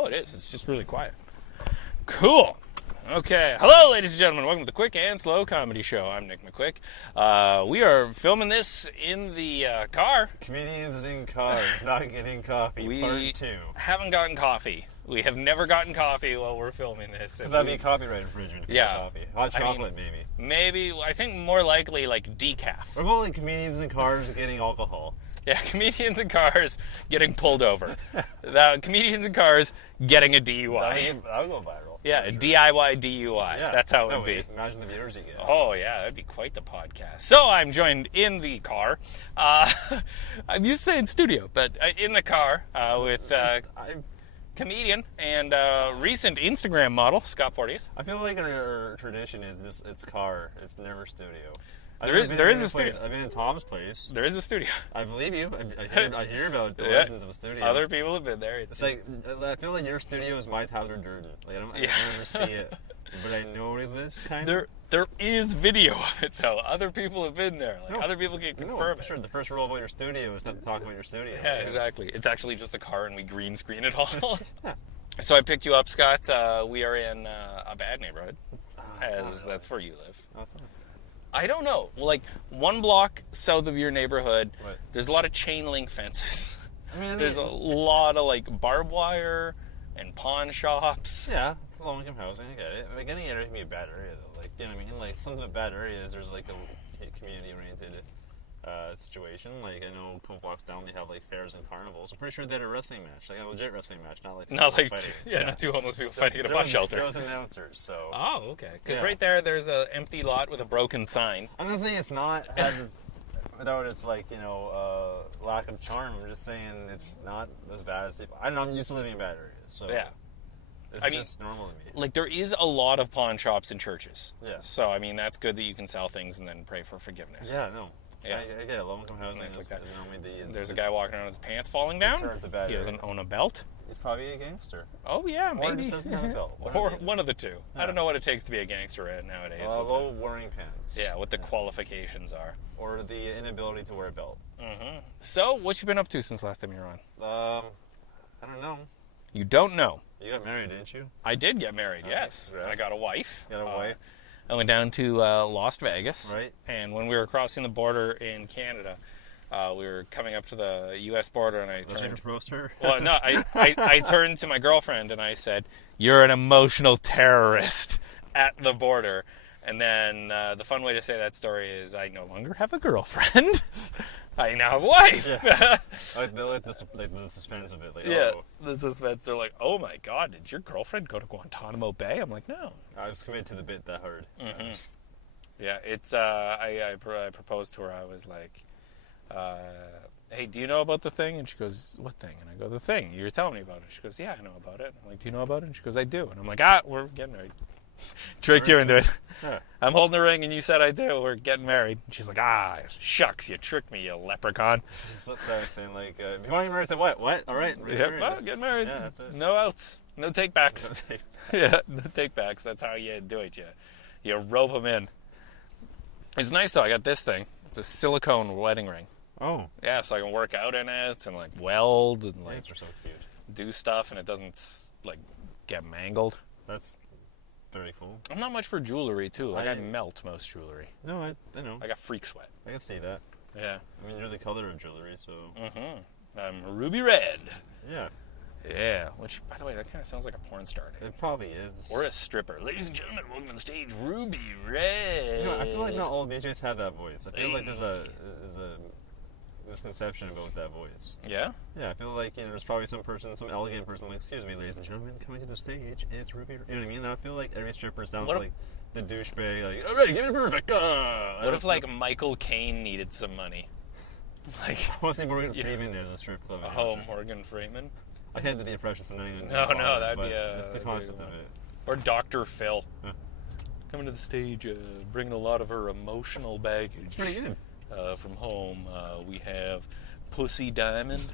Oh, it is. It's just really quiet. Cool. Okay. Hello, ladies and gentlemen. Welcome to the Quick and Slow Comedy Show. I'm Nick McQuik. We are filming this in the car. Comedians in cars, not getting coffee, part 2. Haven't gotten coffee. We have never gotten coffee while we're filming this. Because that'd be copyright infringement. Coffee. Hot chocolate, maybe. Maybe. I think more likely like decaf. What about like comedians in cars getting alcohol? Yeah, comedians in cars getting pulled over. Comedians in cars getting a DUI. That would go viral. Yeah, a DIY DUI. Yeah, that's how it would be. Imagine the viewers you get. Oh, yeah, that'd be quite the podcast. So I'm joined in the car. I'm used to saying studio, but in the car with comedian and recent Instagram model, Scott Potreous. I feel like our tradition is this: it's car, it's never studio. There is a studio. I've been in Tom's place. There is a studio. I believe you. I hear about the legends of a studio. Other people have been there. It's like, I feel like your studio is my Tyler Durden. Like, I don't ever see it, but I know it exists, kind of. There is video of it, though. Other people have been there. Other people can confirm it. Sure, the first rule about your studio is not to talk about your studio. Yeah, exactly. It's actually just the car, and we green screen it all. Yeah. So I picked you up, Scott. We are in a bad neighborhood, as that's where you live. Awesome. I don't know. Like, one block south of your neighborhood, what? There's a lot of chain link fences. There's a lot of, like, barbed wire and pawn shops. Yeah, low-income housing, I get it. Like, any area can be a bad area, though. Like, you know what I mean? Like, some of the bad areas, there's, like, a community-oriented situation. Like, I know a couple blocks down, they have, like, fairs and carnivals. I'm pretty sure they had a wrestling match. Like, a legit wrestling match, not like not two homeless people fighting at a bus shelter. There was announcers, so... Oh, okay. Because right there's an empty lot with a broken sign. I'm not saying it's not without its, like, you know, lack of charm. I'm just saying it's not as bad as people... I don't know, I'm used to living in bad areas, so... Yeah. It's just normal to me. Like, there is a lot of pawn shops in churches. Yeah. So, I mean, that's good that you can sell things and then pray for forgiveness. Yeah, no. Yeah. I get it. Low-income housing nice like that. There's a guy walking around with his pants falling down. He doesn't own a belt. He's probably a gangster. Oh, yeah, maybe. Or just doesn't have a belt. Or one of the two. Yeah. I don't know what it takes to be a gangster nowadays. Low wearing pants. Yeah, what the qualifications are. Or the inability to wear a belt. Mm-hmm. So, what you been up to since last time you were on? I don't know. You don't know? You got married, didn't you? I did get married, yes. Congrats. I got a wife. You got a wife? I went down to Las Vegas. Right. And when we were crossing the border in Canada, we were coming up to the U.S. border, and I turned... Well, no, I turned to my girlfriend, and I said, "You're an emotional terrorist," at the border. And then the fun way to say that story is I no longer have a girlfriend. I now have a wife. Yeah. like the suspense of it. Like, yeah, the suspense. They're like, "Oh my God, did your girlfriend go to Guantanamo Bay?" I'm like, "No." I was committed to the bit that hard. Mm-hmm. Yeah, it's. I proposed to her. I was like, "Hey, do you know about the thing?" And she goes, "What thing?" And I go, "The thing. You're telling me about it." She goes, "Yeah, I know about it." I'm like, "Do you know about it?" And she goes, "I do." And I'm like, "We're getting married." Tricked you into it. Yeah. I'm holding the ring and you said I do. We're getting married. And she's like, shucks, you tricked me, you leprechaun. It's saying like, if you want to get married, say what? What? All right. Get married. Yeah, that's it. No outs. No takebacks. Yeah, no takebacks. That's how you do it. You rope them in. It's nice though. I got this thing. It's a silicone wedding ring. Oh. Yeah, so I can work out in it and like weld and like are so cute. Do stuff and it doesn't like get mangled. That's very cool. I'm not much for jewelry, too. Like, I melt most jewelry. No, I know. I got freak sweat. I can see that. Yeah. I mean, you're the color of jewelry, so... Mm-hmm. I'm ruby red. Yeah. Yeah. Which, by the way, that kind of sounds like a porn star name. It probably is. Or a stripper. Ladies and gentlemen, welcome to the stage, Ruby Red. You know, I feel like not all DJs have that voice. I feel like there's a misconception about that voice. Yeah? Yeah, I feel like, you know, there's probably some elegant person like, "Excuse me, ladies and gentlemen, coming to the stage, it's Ruby." You know what I mean? And I feel like every stripper sounds like the douchebag, like, "All right, give me perfect." What if, like, Michael Caine needed some money? Like, I want to see Morgan Freeman as a strip club. Morgan Freeman? I can't do the impression, so not even... No, that'd be a... That's the concept of it. Or Dr. Phil. Huh. Coming to the stage, bringing a lot of her emotional baggage. It's pretty good. From home, we have Pussy Diamond.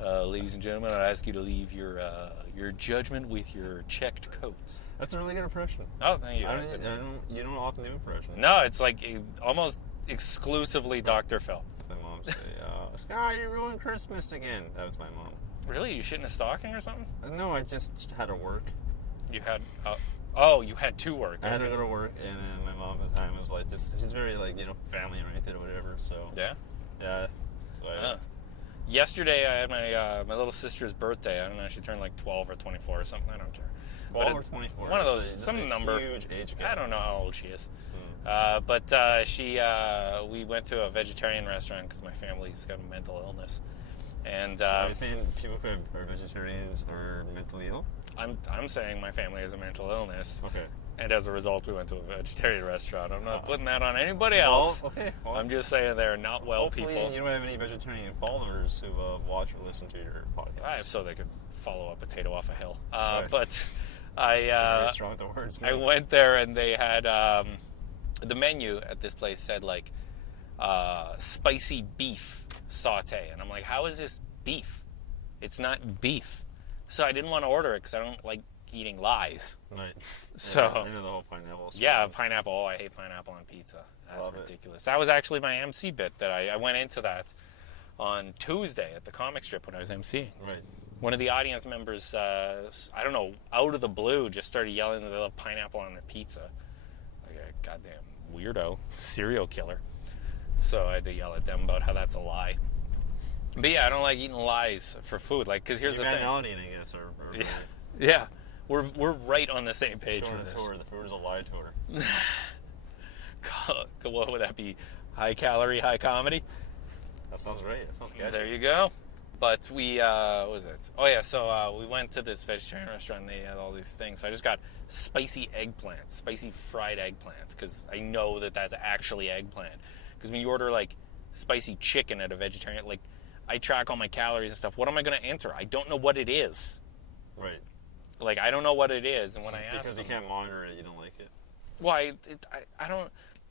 Ladies and gentlemen, I'd ask you to leave your judgment with your checked coats. That's a really good impression. Oh, thank you. You don't often do impressions. No, it's like almost exclusively Dr. Phil. My mom say, "Scott, you ruined Christmas again." That was my mom. Really? You shit in a stocking or something? No, I just had to work. You had... you had to work. I had to go to work, and then my mom at the time was like, she's very, like, family oriented or whatever, so. Yeah? Yeah. So yesterday, I had my little sister's birthday. I don't know, she turned like 12 or 24 or something. I don't care. 12 or 24? One of those, some number. Huge age gap. I don't know how old she is. We went to a vegetarian restaurant because my family's got a mental illness. And so are you saying people who are vegetarians are mentally ill? I'm saying my family has a mental illness. Okay. And as a result, we went to a vegetarian restaurant. I'm not putting that on anybody else. Well, okay. Well, I'm just saying they're not well people. Hopefully you don't have any vegetarian followers who watch or listen to your podcast. So they could follow a potato off a hill. Right. But very strong with the words, I went there and they had the menu at this place said like spicy beef saute, and I'm like, how is this beef? It's not beef. So I didn't want to order it because I don't like eating lies. Right. So I know the whole pineapple story. yeah, pineapple. Oh, I hate pineapple on pizza. That's Love ridiculous. That was actually my MC bit that I went into that on Tuesday at the comic strip when I was MCing. Right. One of the audience members, I don't know, out of the blue, just started yelling that they love pineapple on their pizza. Like a goddamn weirdo, serial killer. So I had to yell at them about how that's a lie. But yeah, I don't like eating lies for food. Like, because here's the thing. Humanity, I guess, or yeah, we're right on the same page Tour with the this. tour. The food is a lie tour. What would that be? High calorie, high comedy? That sounds right. That sounds good. There you go. But we, what was it? Oh yeah, so we went to this vegetarian restaurant and they had all these things. So I just got spicy eggplants, spicy fried eggplants, because I know that that's actually eggplant. Because when you order like spicy chicken at a vegetarian, like I track all my calories and stuff. What am I going to enter? I don't know what it is. Right. Like I don't know what it is, and when I ask because you can't monitor it, you don't like it. Well, I don't.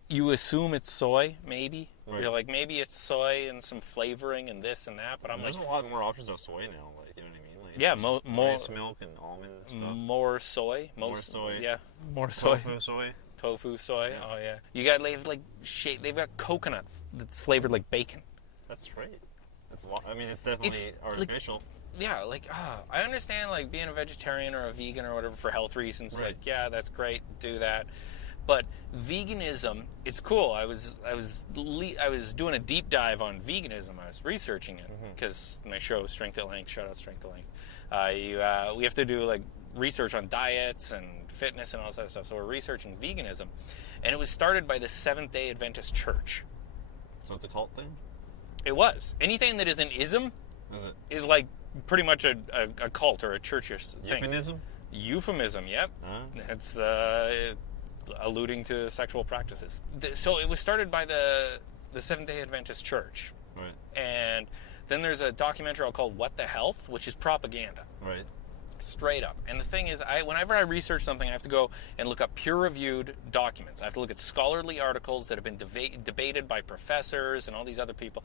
You assume it's soy, maybe. Right. You're like, maybe it's soy and some flavoring and this and that, but I'm there's like... a lot more options of soy now, like, you know what I mean? Like, yeah, more... rice milk and almond stuff. More soy. More soy. Yeah, more soy. Tofu soy. Tofu soy, Yeah. oh yeah. You got, they've got coconut that's flavored like bacon. That's right. It's definitely artificial. Yeah, I understand, being a vegetarian or a vegan or whatever for health reasons. Right. Yeah, that's great, do that. But veganism, it's cool. I was doing a deep dive on veganism. I was researching it because my show, Strength at Length, shout out Strength at Length. We have to do research on diets and fitness and all that stuff. So we're researching veganism, and it was started by the Seventh-day Adventist Church. So it's a cult thing? It was. Anything that is an ism is pretty much a cult or a churchish thing. Euphemism? Euphemism, yep. It's alluding to sexual practices. So it was started by the Seventh-day Adventist Church. Right. And then there's a documentary called What the Health, which is propaganda. Right. Straight up. And the thing is, whenever I research something, I have to go and look up peer-reviewed documents. I have to look at scholarly articles that have been debated by professors and all these other people.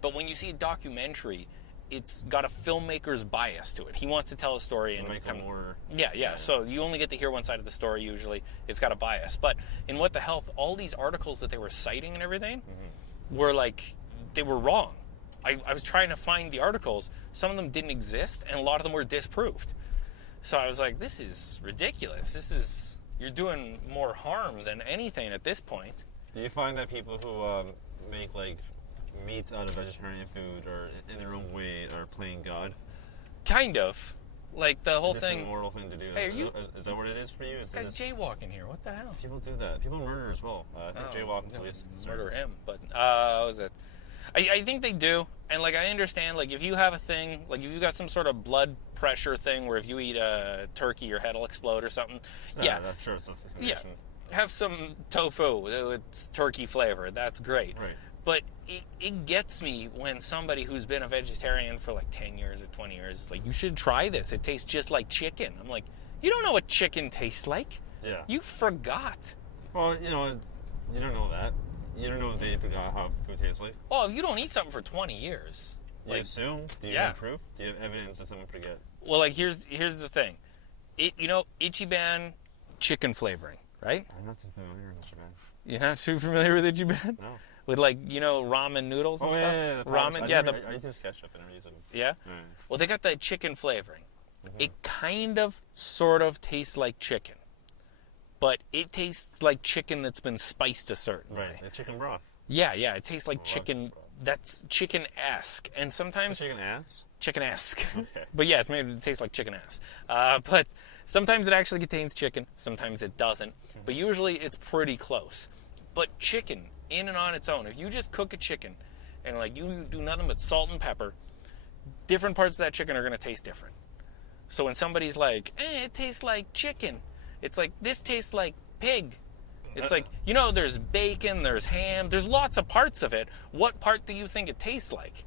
But when you see a documentary, it's got a filmmaker's bias to it. He wants to tell a story and make it more... Yeah. So you only get to hear one side of the story usually. It's got a bias. But in What the Health, all these articles that they were citing and everything were they were wrong. I was trying to find the articles. Some of them didn't exist, and a lot of them were disproved. So I was like, this is ridiculous. You're doing more harm than anything at this point. Do you find that people who make meats out of vegetarian food or in their own way are playing God? Kind of. The whole thing. Is this thing. a moral thing to do? Hey, is that what it is for you? This guy's jaywalking here. What the hell? People do that. People murder as well. I think jaywalking is least murder him. But what was it? I think they do. And I understand, if you have a thing, if you got some sort of blood pressure thing where if you eat a turkey your head will explode or something. Yeah. I'm sure it's a connection. Yeah. Have some tofu. It's turkey flavor. That's great. Right. But it gets me when somebody who's been a vegetarian for 10 years or 20 years is you should try this. It tastes just like chicken. I'm like, you don't know what chicken tastes like. Yeah. You forgot. Well, you don't know that. You don't know what they forgot how food tastes like. Well, if you don't eat something for 20 years. You assume? Do you have proof? Do you have evidence that someone forget? Well, here's the thing. Ichiban chicken flavoring, right? I'm not too familiar with Ichiban. You're not too familiar with Ichiban? No. with like ramen noodles and stuff. Yeah, ramen. I used ketchup. I never use it. Yeah. Well, they got that chicken flavoring. Mm-hmm. It kind of, sort of tastes like chicken, but it tastes like chicken that's been spiced a certain way. Right, like chicken broth. Yeah. It tastes like chicken. That's chicken-esque, and sometimes chicken-ass. Chicken-esque. Okay. But yeah, it's made to taste like chicken ass. But sometimes it actually contains chicken. Sometimes it doesn't. Mm-hmm. But usually it's pretty close. But chicken, in and on its own, if you just cook a chicken and like you do nothing but salt and pepper, different parts of that chicken are going to taste different. So when somebody's like, it tastes like chicken, it's like, this tastes like pig. It's like, there's bacon, there's ham, there's lots of parts of it. What part do you think it tastes like?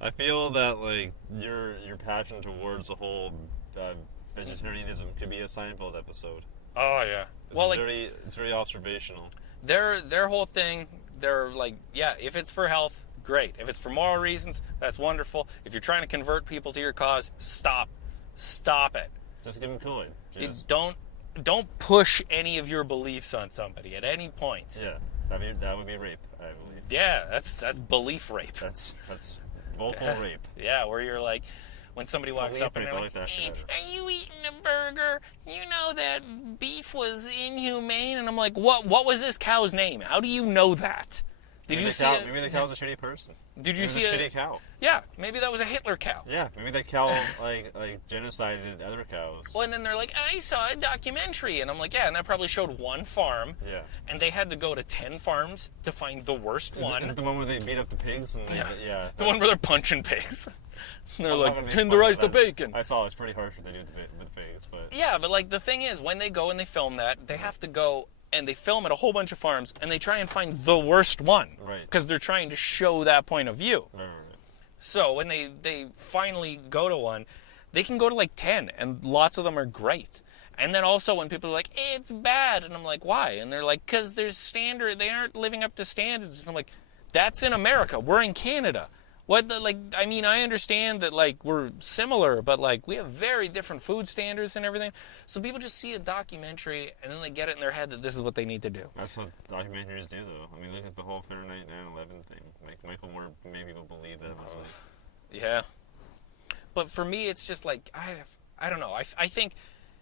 I feel that like your passion towards the whole vegetarianism could be a Seinfeld episode. Oh yeah. It's very observational. Their whole thing, they're like, yeah, if it's for health, great. If it's for moral reasons, that's wonderful. If you're trying to convert people to your cause, stop it. Just give them Kool-Aid. Don't push any of your beliefs on somebody at any point. Yeah, that would be rape, I believe. Yeah, that's belief rape. That's vocal rape. Yeah, where you're like, when somebody walks up and they're like, hey, are you eating a burger? You know that beef was inhumane? And I'm like, what was this cow's name? How do you know that? Maybe the cow's a shitty person. Did you see a shitty cow? Yeah, maybe that was a Hitler cow. Yeah, maybe that cow like genocided other cows. Well, and then they're like, I saw a documentary, and I'm like, yeah, and that probably showed one farm. Yeah. And they had to go to 10 farms to find the worst one. Is it the one where they beat up the pigs? And yeah. The one where they're punching pigs. And they're like, tenderize the bacon. I saw it's pretty harsh what they do with pigs, but yeah, but like the thing is, when they go and they film that, they have to go and they film at a whole bunch of farms, and they try and find the worst one. Right. Because they're trying to show that point of view. Right. So when they finally go to one, they can go to like 10, and lots of them are great. And then also when people are like, it's bad, and I'm like, why? And they're like, because they aren't living up to standards. And I'm like, that's in America. We're in Canada. I understand that, like, we're similar, but, like, we have very different food standards and everything. So people just see a documentary, and then they get it in their head that this is what they need to do. That's what documentaries do, though. I mean, look at the whole Fahrenheit 9/11 thing. Like, Michael Moore made people believe that. Yeah. But for me, it's just, like, I don't know. I think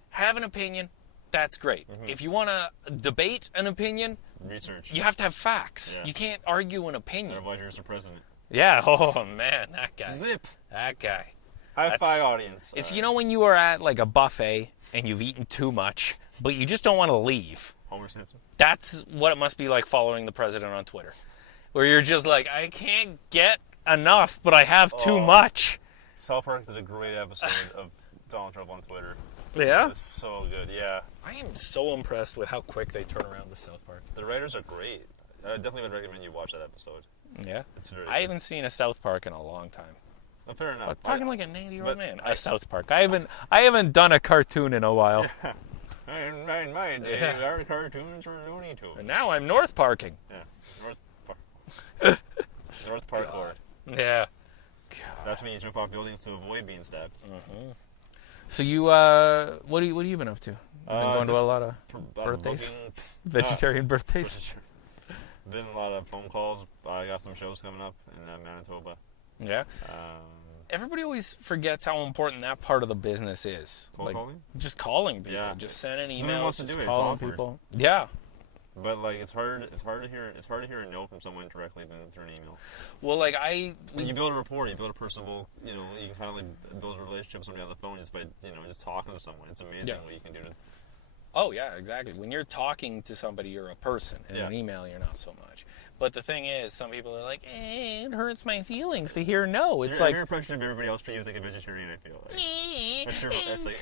have an opinion, that's great. Mm-hmm. If you want to debate an opinion, research. You have to have facts. Yeah. You can't argue an opinion. Otherwise, you're the president. Yeah, oh man, that guy. Zip. That guy. High five, audience. It's when you are at like a buffet and you've eaten too much, but you just don't want to leave. Homer Simpson. That's what it must be like following the president on Twitter. Where you're just like, I can't get enough, but I have too much. South Park is a great episode of Donald Trump on Twitter. Yeah? It's so good, yeah. I am so impressed with how quick they turn around with South Park. The writers are great. I definitely would recommend you watch that episode. Yeah? It's very I haven't seen a South Park in a long time. Well, fair enough. I'm talking like a 90-year-old man. A South Park. I haven't done a cartoon in a while. Yeah. In my day, our cartoons were Looney Tunes. And now I'm North Parking. Yeah. North Park. North Parkour. Yeah. God. That's when you jump off buildings to avoid being stabbed. Mm-hmm. So you, what have you been up to? Been going to a lot of birthdays? Vegetarian birthdays? Been a lot of phone calls. I got some shows coming up in Manitoba. Yeah. Everybody always forgets how important that part of the business is. Cold calling? Just calling people. Yeah. Just sending emails. No one wants to do it. Calling people. Yeah. But like it's hard to hear a no from someone directly than through an email. Well, like when you build a rapport, you build a personable, you can kind of like build a relationship with somebody on the phone just by just talking to someone. It's amazing what you can do to. Oh yeah, exactly. When you're talking to somebody, you're a person. In an email, you're not so much. But the thing is, some people are like, it hurts my feelings to hear no. It's like your impression of everybody else for you is like a vegetarian. I feel like that's like,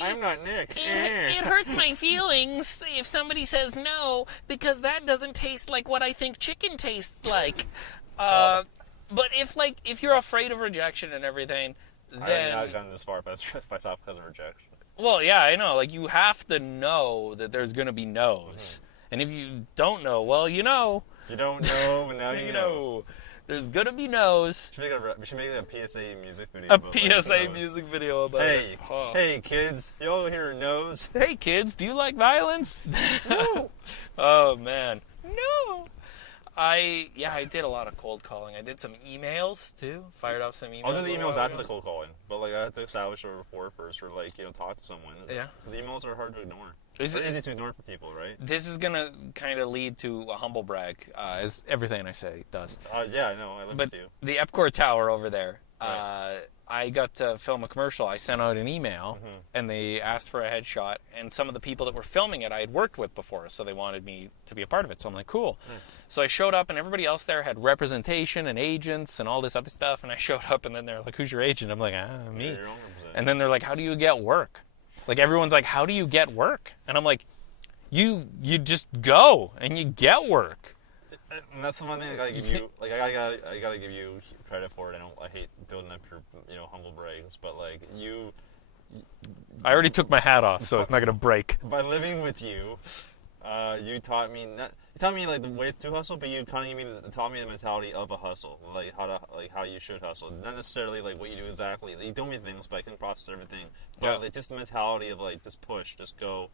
I'm not Nick. It hurts my feelings if somebody says no because that doesn't taste like what I think chicken tastes like. But if you're afraid of rejection and everything, then I've not gone this far myself because of rejection. Well, yeah, I know. Like you have to know that there's going to be no's, and if you don't know, well, you know. You don't know, but now you know. There's gonna be no's. We should make a PSA music video. A PSA music video about it. Hey, kids, you all hear no's? Hey, kids, do you like violence? No. Oh man, no. I did a lot of cold calling. I did some emails too. Fired off some emails. I'll do the emails after the cold calling, but like I have to establish a rapport first, or like talk to someone. Yeah. Because emails are hard to ignore. It's easy to ignore for people, right? This is gonna kind of lead to a humble brag, as everything I say does. Yeah, I know. I live with you. The Epcor Tower over there. Right. I got to film a commercial. I sent out an email, and they asked for a headshot. And some of the people that were filming it I had worked with before, so they wanted me to be a part of it. So I'm like, cool. Nice. So I showed up, and everybody else there had representation and agents and all this other stuff. And I showed up, and then they're like, who's your agent? I'm like, me. And then they're like, how do you get work? Like, everyone's like, how do you get work? And I'm like, you just go, and you get work. And that's the one thing I gotta give you. Like I gotta give you credit for it. I hate building up your humble brags, but like you. I already took my hat off, so it's not gonna break. By living with you, you taught me like the way to hustle, but you kind of taught me the mentality of a hustle, like how you should hustle. Not necessarily like what you do exactly. Like, you told me things, but I can process everything. But like just the mentality of like just push, just go.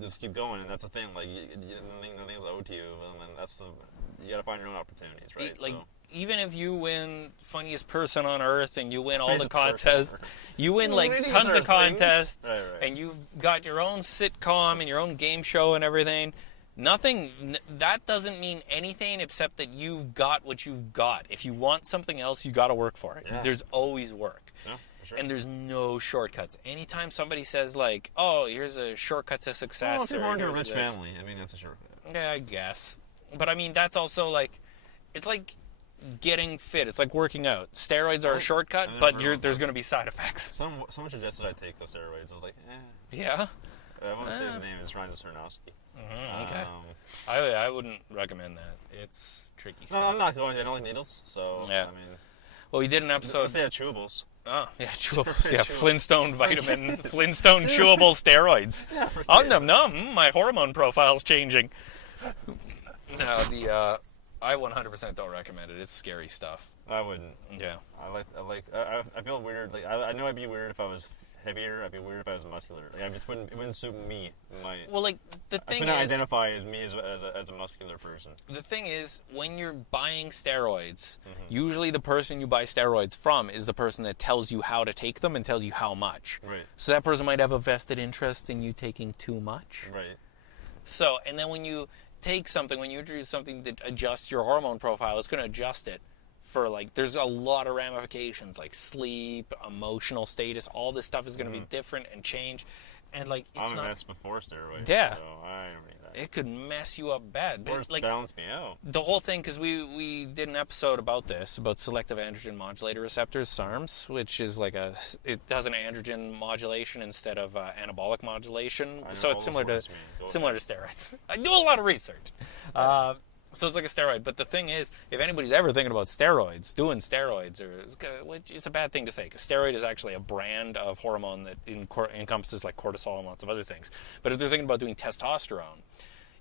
Just keep going, and that's the thing. Like, nothing's owed to you, and you gotta find your own opportunities, right? Like, even if you win funniest person on earth, and you win all the contests, you win like tons of contests, right. And you've got your own sitcom and your own game show and everything. That doesn't mean anything except that you've got what you've got. If you want something else, you got to work for it. Yeah. There's always work. Yeah. Sure. And there's no shortcuts. Anytime somebody says like, "Oh, here's a shortcut to success," well, if you're born to a rich family, I mean that's a shortcut. Yeah, I guess. But I mean, that's also like, it's like getting fit. It's like working out. Steroids are a shortcut, but there's going to be side effects. Someone suggested I take those steroids. I was like, Yeah. I won't say his name. It's Ryan Sarnowski. Okay. I wouldn't recommend that. It's tricky stuff. No, I'm not going. I don't like needles, so yeah. I mean. Well, we did an episode. Unless they have chewables. Oh, yeah, chewables. Yeah, Flintstone vitamins, Flintstone chewable steroids. Yeah, num. My hormone profile's changing. No, I 100% don't recommend it. It's scary stuff. I wouldn't. Yeah. I feel weird. Like I know I'd be weird if I was heavier. I'd be weird if I was muscular. Like, it wouldn't suit me. Well, like the thing I couldn't identify as me as a muscular person. The thing is, when you're buying steroids, usually the person you buy steroids from is the person that tells you how to take them and tells you how much. Right. So that person might have a vested interest in you taking too much. Right. So, and then when you take something, when you introduce something that adjusts your hormone profile, it's going to adjust it for, like, there's a lot of ramifications, like sleep, emotional status, all this stuff is going to be different and change. And, like, it's I'm not... a mess before steroids, yeah. so I don't need that. It could mess you up bad. Or just like, balance me out. The whole thing, because we did an episode about this, about selective androgen modulator receptors, SARMs, which is like it does an androgen modulation instead of anabolic modulation. So it's similar to steroids. I do a lot of research. So it's like a steroid. But the thing is, if anybody's ever thinking about steroids, doing steroids, which is a bad thing to say, because steroid is actually a brand of hormone that encompasses like cortisol and lots of other things. But if they're thinking about doing testosterone,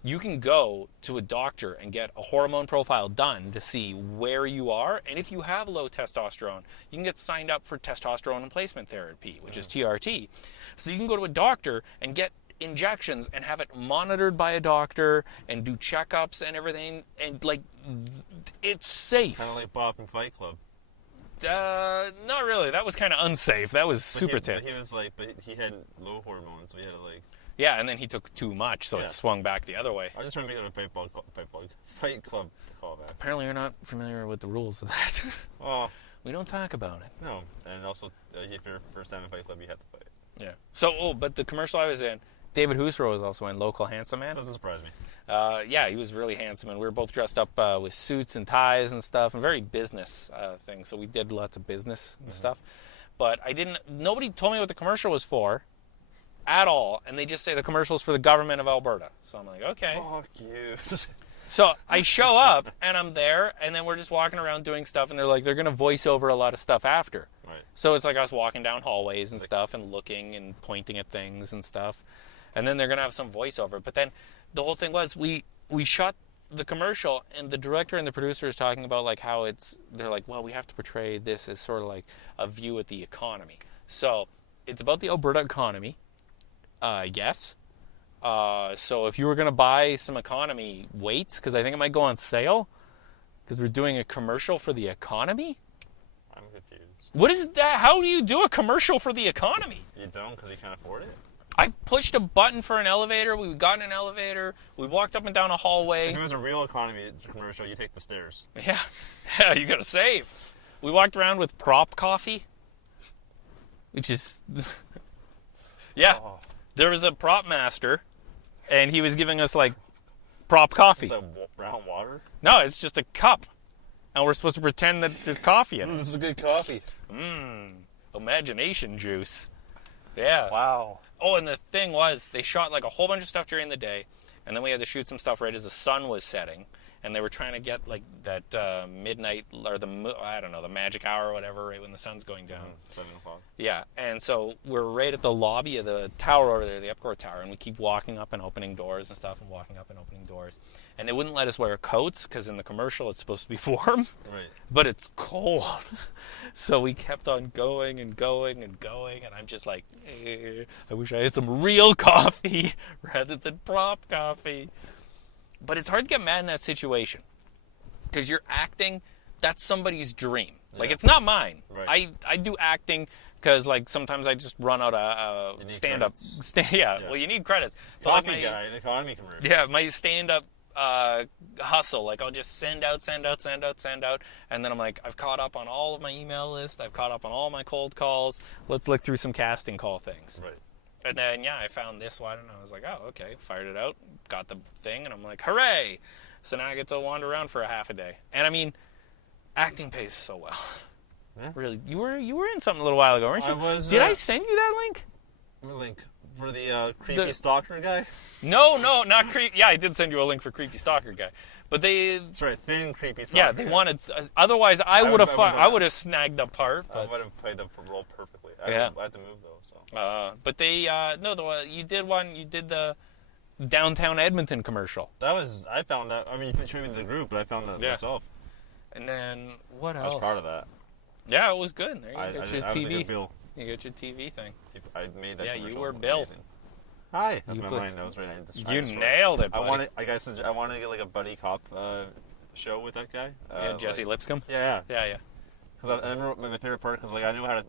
you can go to a doctor and get a hormone profile done to see where you are. And if you have low testosterone, you can get signed up for testosterone replacement therapy, which is TRT. So you can go to a doctor and get injections and have it monitored by a doctor and do checkups and everything, and like it's safe. Kind of like Bob from Fight Club. Not really. That was kind of unsafe. That was super tits. But he had low hormones, so he had to like. Yeah, and then he took too much, so it swung back the other way. I just want to make it a Fight Club callback. Apparently, you're not familiar with the rules of that. Oh. We don't talk about it. No, and also if you're first time in Fight Club, you have to fight. Yeah. So, but the commercial I was in, David Hoosrow was also in, Local Handsome Man. Doesn't surprise me. Yeah, he was really handsome, and we were both dressed up with suits and ties and stuff, and very business thing. So we did lots of business and stuff. But nobody told me what the commercial was for at all, and they just say the commercial is for the government of Alberta. So I'm like, okay. Fuck you. So I show up, and I'm there, and then we're just walking around doing stuff, and they're like, they're going to voice over a lot of stuff after. Right. So it's like us walking down hallways and stuff and looking and pointing at things and stuff. And then they're going to have some voiceover. But then the whole thing was we shot the commercial, and the director and the producer is talking about like how they're like, well, we have to portray this as sort of like a view at the economy. So it's about the Alberta economy, yes. So if you were going to buy some economy weights, because I think it might go on sale, because we're doing a commercial for the economy. I'm confused. What is that? How do you do a commercial for the economy? You don't because you can't afford it? I pushed a button for an elevator. We got in an elevator. We walked up and down a hallway. If it was a real economy commercial, you take the stairs. Yeah. Yeah, you got to save. We walked around with prop coffee, which is... yeah. Oh. There was a prop master, and he was giving us, like, prop coffee. Is that brown water? No, it's just a cup. And we're supposed to pretend that there's coffee in it. This is a good coffee. Imagination juice. Yeah. Wow. Oh, and the thing was, they shot like a whole bunch of stuff during the day, and then we had to shoot some stuff right as the sun was setting, and they were trying to get like that midnight, or the magic hour or whatever, right when the sun's going down. 7 o'clock. Yeah, and so we're right at the lobby of the tower over there, the Epcot Tower, and we keep walking up and opening doors and stuff, and walking up and opening doors. And they wouldn't let us wear coats, because in the commercial it's supposed to be warm. Right. But it's cold. So we kept on going and going and going, and I'm just like, I wish I had some real coffee rather than prop coffee. But it's hard to get mad in that situation, because you're acting, that's somebody's dream. Yeah. Like, it's not mine. Right. I do acting because, like, sometimes I just run out of stand-up. Yeah, well, you need credits. But like guy, an economy commercial. Yeah, my stand-up hustle, like, I'll just send out, and then I'm like, I've caught up on all of my email list, I've caught up on all my cold calls, let's look through some casting call things. Right. And then, I found this one, and I was like, oh, okay, fired it out, got the thing, and I'm like, hooray! So now I get to wander around for a half a day. And I mean, acting pays so well. Yeah. Really, you were in something a little while ago, weren't you? I was. Did I send you that link? The link for the creepy stalker guy? No, not creepy. Yeah, I did send you a link for creepy stalker guy, but they. Sorry, thin creepy stalker. Yeah, they wanted. Otherwise, I would have snagged a part. But... I would have played the role perfectly. I had to move though. So. But they you did one. You did the downtown Edmonton commercial. I found that. I mean, you contributed to the group, but I found that myself. And then what else? I was proud of that. Yeah, it was good. There you got your TV. I was a good Bill. You got your TV thing. I made that. Yeah, commercial. you were Bill. Amazing. Hi. That's my line. That was right. You nailed it, buddy. I wanted to get like a buddy cop show with that guy. Jesse Lipscomb. Yeah. Because I remember my favorite part, because like I knew how to.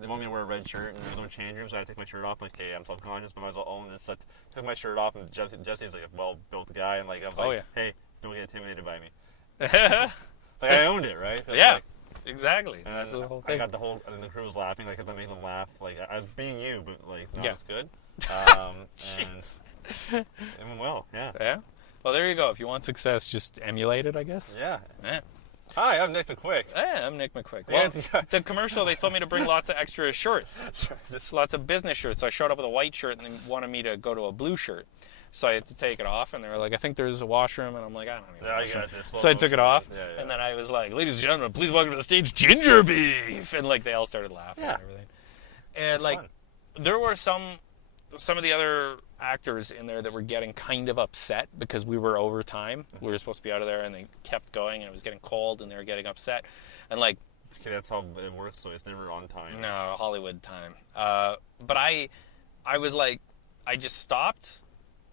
They want me to wear a red shirt, and there's no change room, so I had to take my shirt off. Like, hey, I'm self-conscious, but I might as well own this. So I took my shirt off, and Jesse's like a well-built guy, and like I was like, hey, don't get intimidated by me. Like I owned it, right? Yeah. Like, exactly. And that's the whole thing. I got and the crew was laughing. Like, I kept making them laugh. Like, I was being you, but like, no, it's good. Jeez. And it went well. Yeah. Yeah. Well, there you go. If you want success, just emulate it, I guess. Yeah. Hi, I'm Nick McQuik. Yeah, I'm Nick McQuick. Well, the commercial, they told me to bring lots of extra shirts. Lots of business shirts. So I showed up with a white shirt, and they wanted me to go to a blue shirt. So I had to take it off, and they were like, I think there's a washroom. And I'm like, I don't need a washroom. So I took it off, and then I was like, ladies and gentlemen, please welcome to the stage, Ginger Beef. And like, they all started laughing and everything. And like, there were some of the other actors in there that were getting kind of upset because we were over time. We were supposed to be out of there, and they kept going, and it was getting cold, and they were getting upset. And like, okay, that's how it works. So it's never on time. No, Hollywood time. But I was like, I just stopped.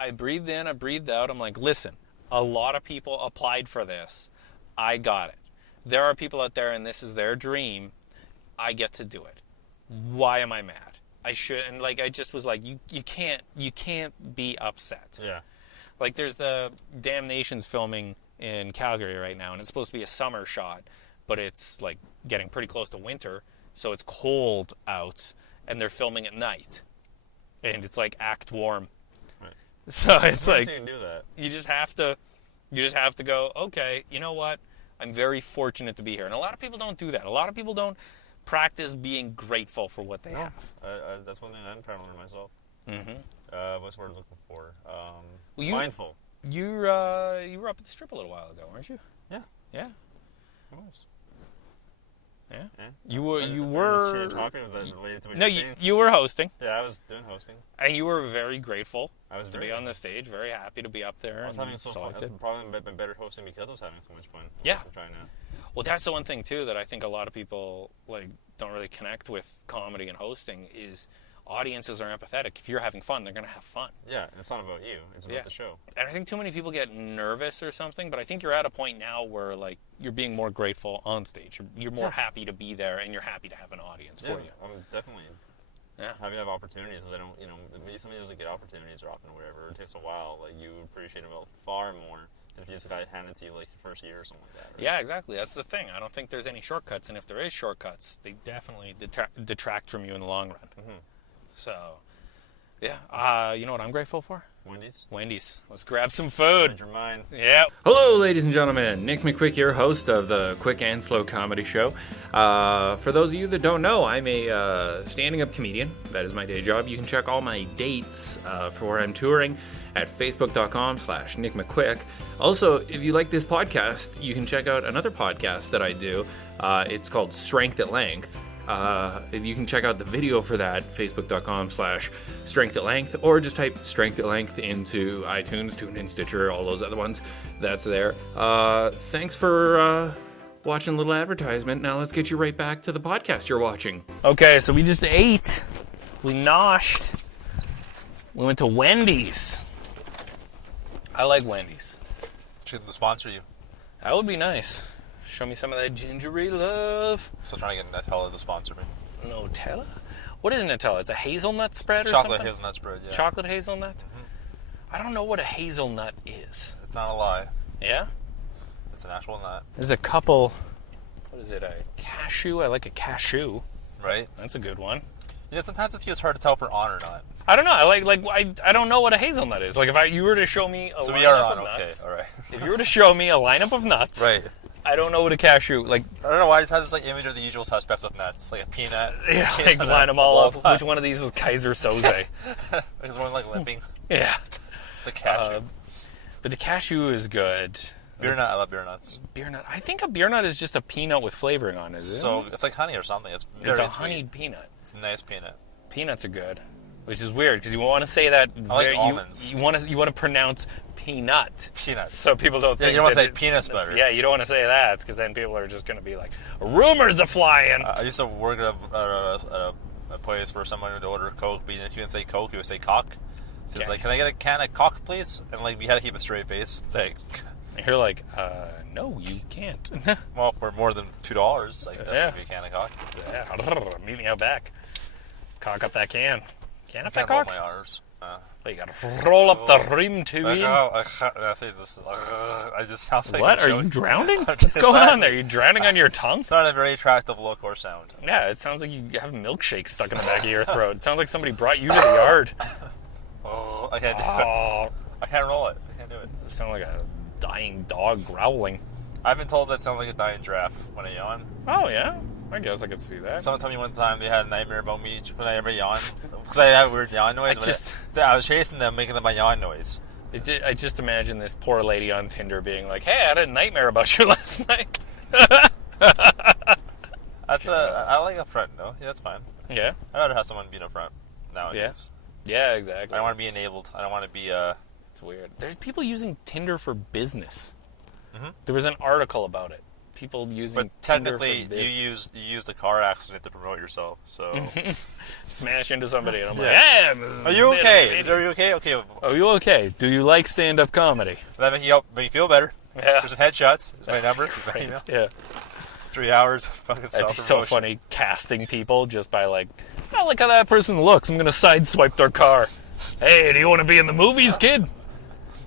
I breathed in, I breathed out. I'm like, listen, a lot of people applied for this. I got it. There are people out there, and this is their dream. I get to do it. Why am I mad? I should, and like, I just was like, you can't be upset. Yeah. Like, there's the Damnation's filming in Calgary right now, and it's supposed to be a summer shot, but it's like getting pretty close to winter, so it's cold out, and they're filming at night, and it's like act warm. Right. So it's like, you can do that. You just have to go, okay, you know what? I'm very fortunate to be here, and a lot of people don't do that. A lot of people don't practice being grateful for what they have. That's one thing I'm trying to learn myself. Mm-hmm. What's the word I'm looking for? Mindful. You were up at the Strip a little while ago, weren't you? Yeah. Yeah. I was. Yeah. You were. Talking was that related to what no, you were hosting. Yeah, I was doing hosting. And you were very grateful. I was to be on the stage. Very happy to be up there. I was having so fun. That's probably been better hosting because I was having so much fun. Yeah. I'm trying to. Well, that's the one thing too that I think a lot of people like don't really connect with comedy and hosting is audiences are empathetic. If you're having fun, they're going to have fun. Yeah, and it's not about you. It's about the show. And I think too many people get nervous or something, but I think you're at a point now where, like, you're being more grateful on stage. You're more happy to be there, and you're happy to have an audience for you. I'm definitely happy to have opportunities. I don't, somebody doesn't get opportunities or often or whatever. It takes a while. Like, you appreciate them far more than if you just got handed to you, like, the first year or something like that. Right? Yeah, exactly. That's the thing. I don't think there's any shortcuts, and if there is shortcuts, they definitely detract from you in the long run. Mm-hmm. So... yeah, you know what I'm grateful for? Wendy's. Let's grab some food. Read your mind. Yeah. Hello, ladies and gentlemen. Nick McQuik here, host of the Quick and Slow Comedy Show. For those of you that don't know, I'm a standing-up comedian. That is my day job. You can check all my dates for where I'm touring at facebook.com/Nick McQuik. Also, if you like this podcast, you can check out another podcast that I do. It's called Strength at Length. You can check out the video for that, facebook.com/Strength at Length, or just type Strength at Length into iTunes, TuneIn, Stitcher, all those other ones. That's there. Thanks for watching a little advertisement. Now let's get you right back to the podcast you're watching. Okay, so we just ate. We noshed. We went to Wendy's. I like Wendy's. Should they sponsor you? That would be nice. Show me some of that gingery love. Still trying to get Nutella to sponsor me. Nutella? What is Nutella? It's a hazelnut spread or something? Chocolate hazelnut spread, yeah. Chocolate hazelnut? Mm-hmm. I don't know what a hazelnut is. It's not a lie. Yeah? It's an actual nut. There's a couple... What is it? A cashew? I like a cashew. Right. That's a good one. Yeah, sometimes it feels hard to tell if we're on or not. I don't know. I don't know what a hazelnut is. Like, if you were to show me a lineup of nuts... Okay, all right. If you were to show me a lineup of nuts... Right. I don't know what a cashew, like... I don't know why I just have this, like, image of the usual suspects with nuts. Like a peanut. Yeah, like, line them all up. Which one of these is Kaiser Soze? There's one, like, limping. Yeah. It's a cashew. But the cashew is good. Beer nut, I love beer nuts. Beer nut. I think a beer nut is just a peanut with flavoring on it, isn't it? So, it's like honey or something. It's a honeyed peanut. It's a nice peanut. Peanuts are good. Which is weird, because you want to say that... I like almonds. You want to pronounce peanut. Peanut. So people don't think you don't want to say peanuts butter. Yeah, you don't want to say that, because then people are just going to be like, rumors are flying. I used to work at a place where someone would order Coke, but he didn't say Coke, he would say cock. So he's like, can I get a can of cock, please? And, like, we had to keep a straight face. Like... And you're like, no, you can't. Well, for more than $2, like, that would be a can of cock. Yeah, meet me out back. Cock up that can. Can up that roll cock? my R's. You gotta roll up the rim to it. I just sounds like... What? Are you drowning? What's going on there? Are you drowning on your tongue? It's not a very attractive look or sound. Yeah, it sounds like you have milkshake stuck in the back of your throat. It sounds like somebody brought you to the yard. Oh, I can't do it. I can't roll it. I can't do it. You sound like a dying dog growling. I've been told that sounds like a dying giraffe when I yawn. Oh, yeah? I guess I could see that. Someone told me one time they had a nightmare about me when I ever yawn. Because I have a weird yawn noise. I was chasing them, making them my yawn noise. I just imagine this poor lady on Tinder being like, hey, I had a nightmare about you last night. I like a front, though. Yeah, that's fine. Yeah? I'd rather have someone being up front nowadays. Yeah, exactly. I don't want to be enabled. I don't want to be... It's weird. There's people using Tinder for business. Mm-hmm. There was an article about it. People using Tinder for business. But technically, you used a car accident to promote yourself, so... Smash into somebody, and I'm like, hey, are you okay? Are you okay? Okay. Are you okay? Do you like stand-up comedy? That make you feel better. Yeah. There's some headshots. It's my number. Right. Yeah. 3 hours of fucking self-promotion. It'd be so funny casting people just by like, oh, look how that person looks. I'm going to sideswipe their car. Hey, do you want to be in the movies, kid?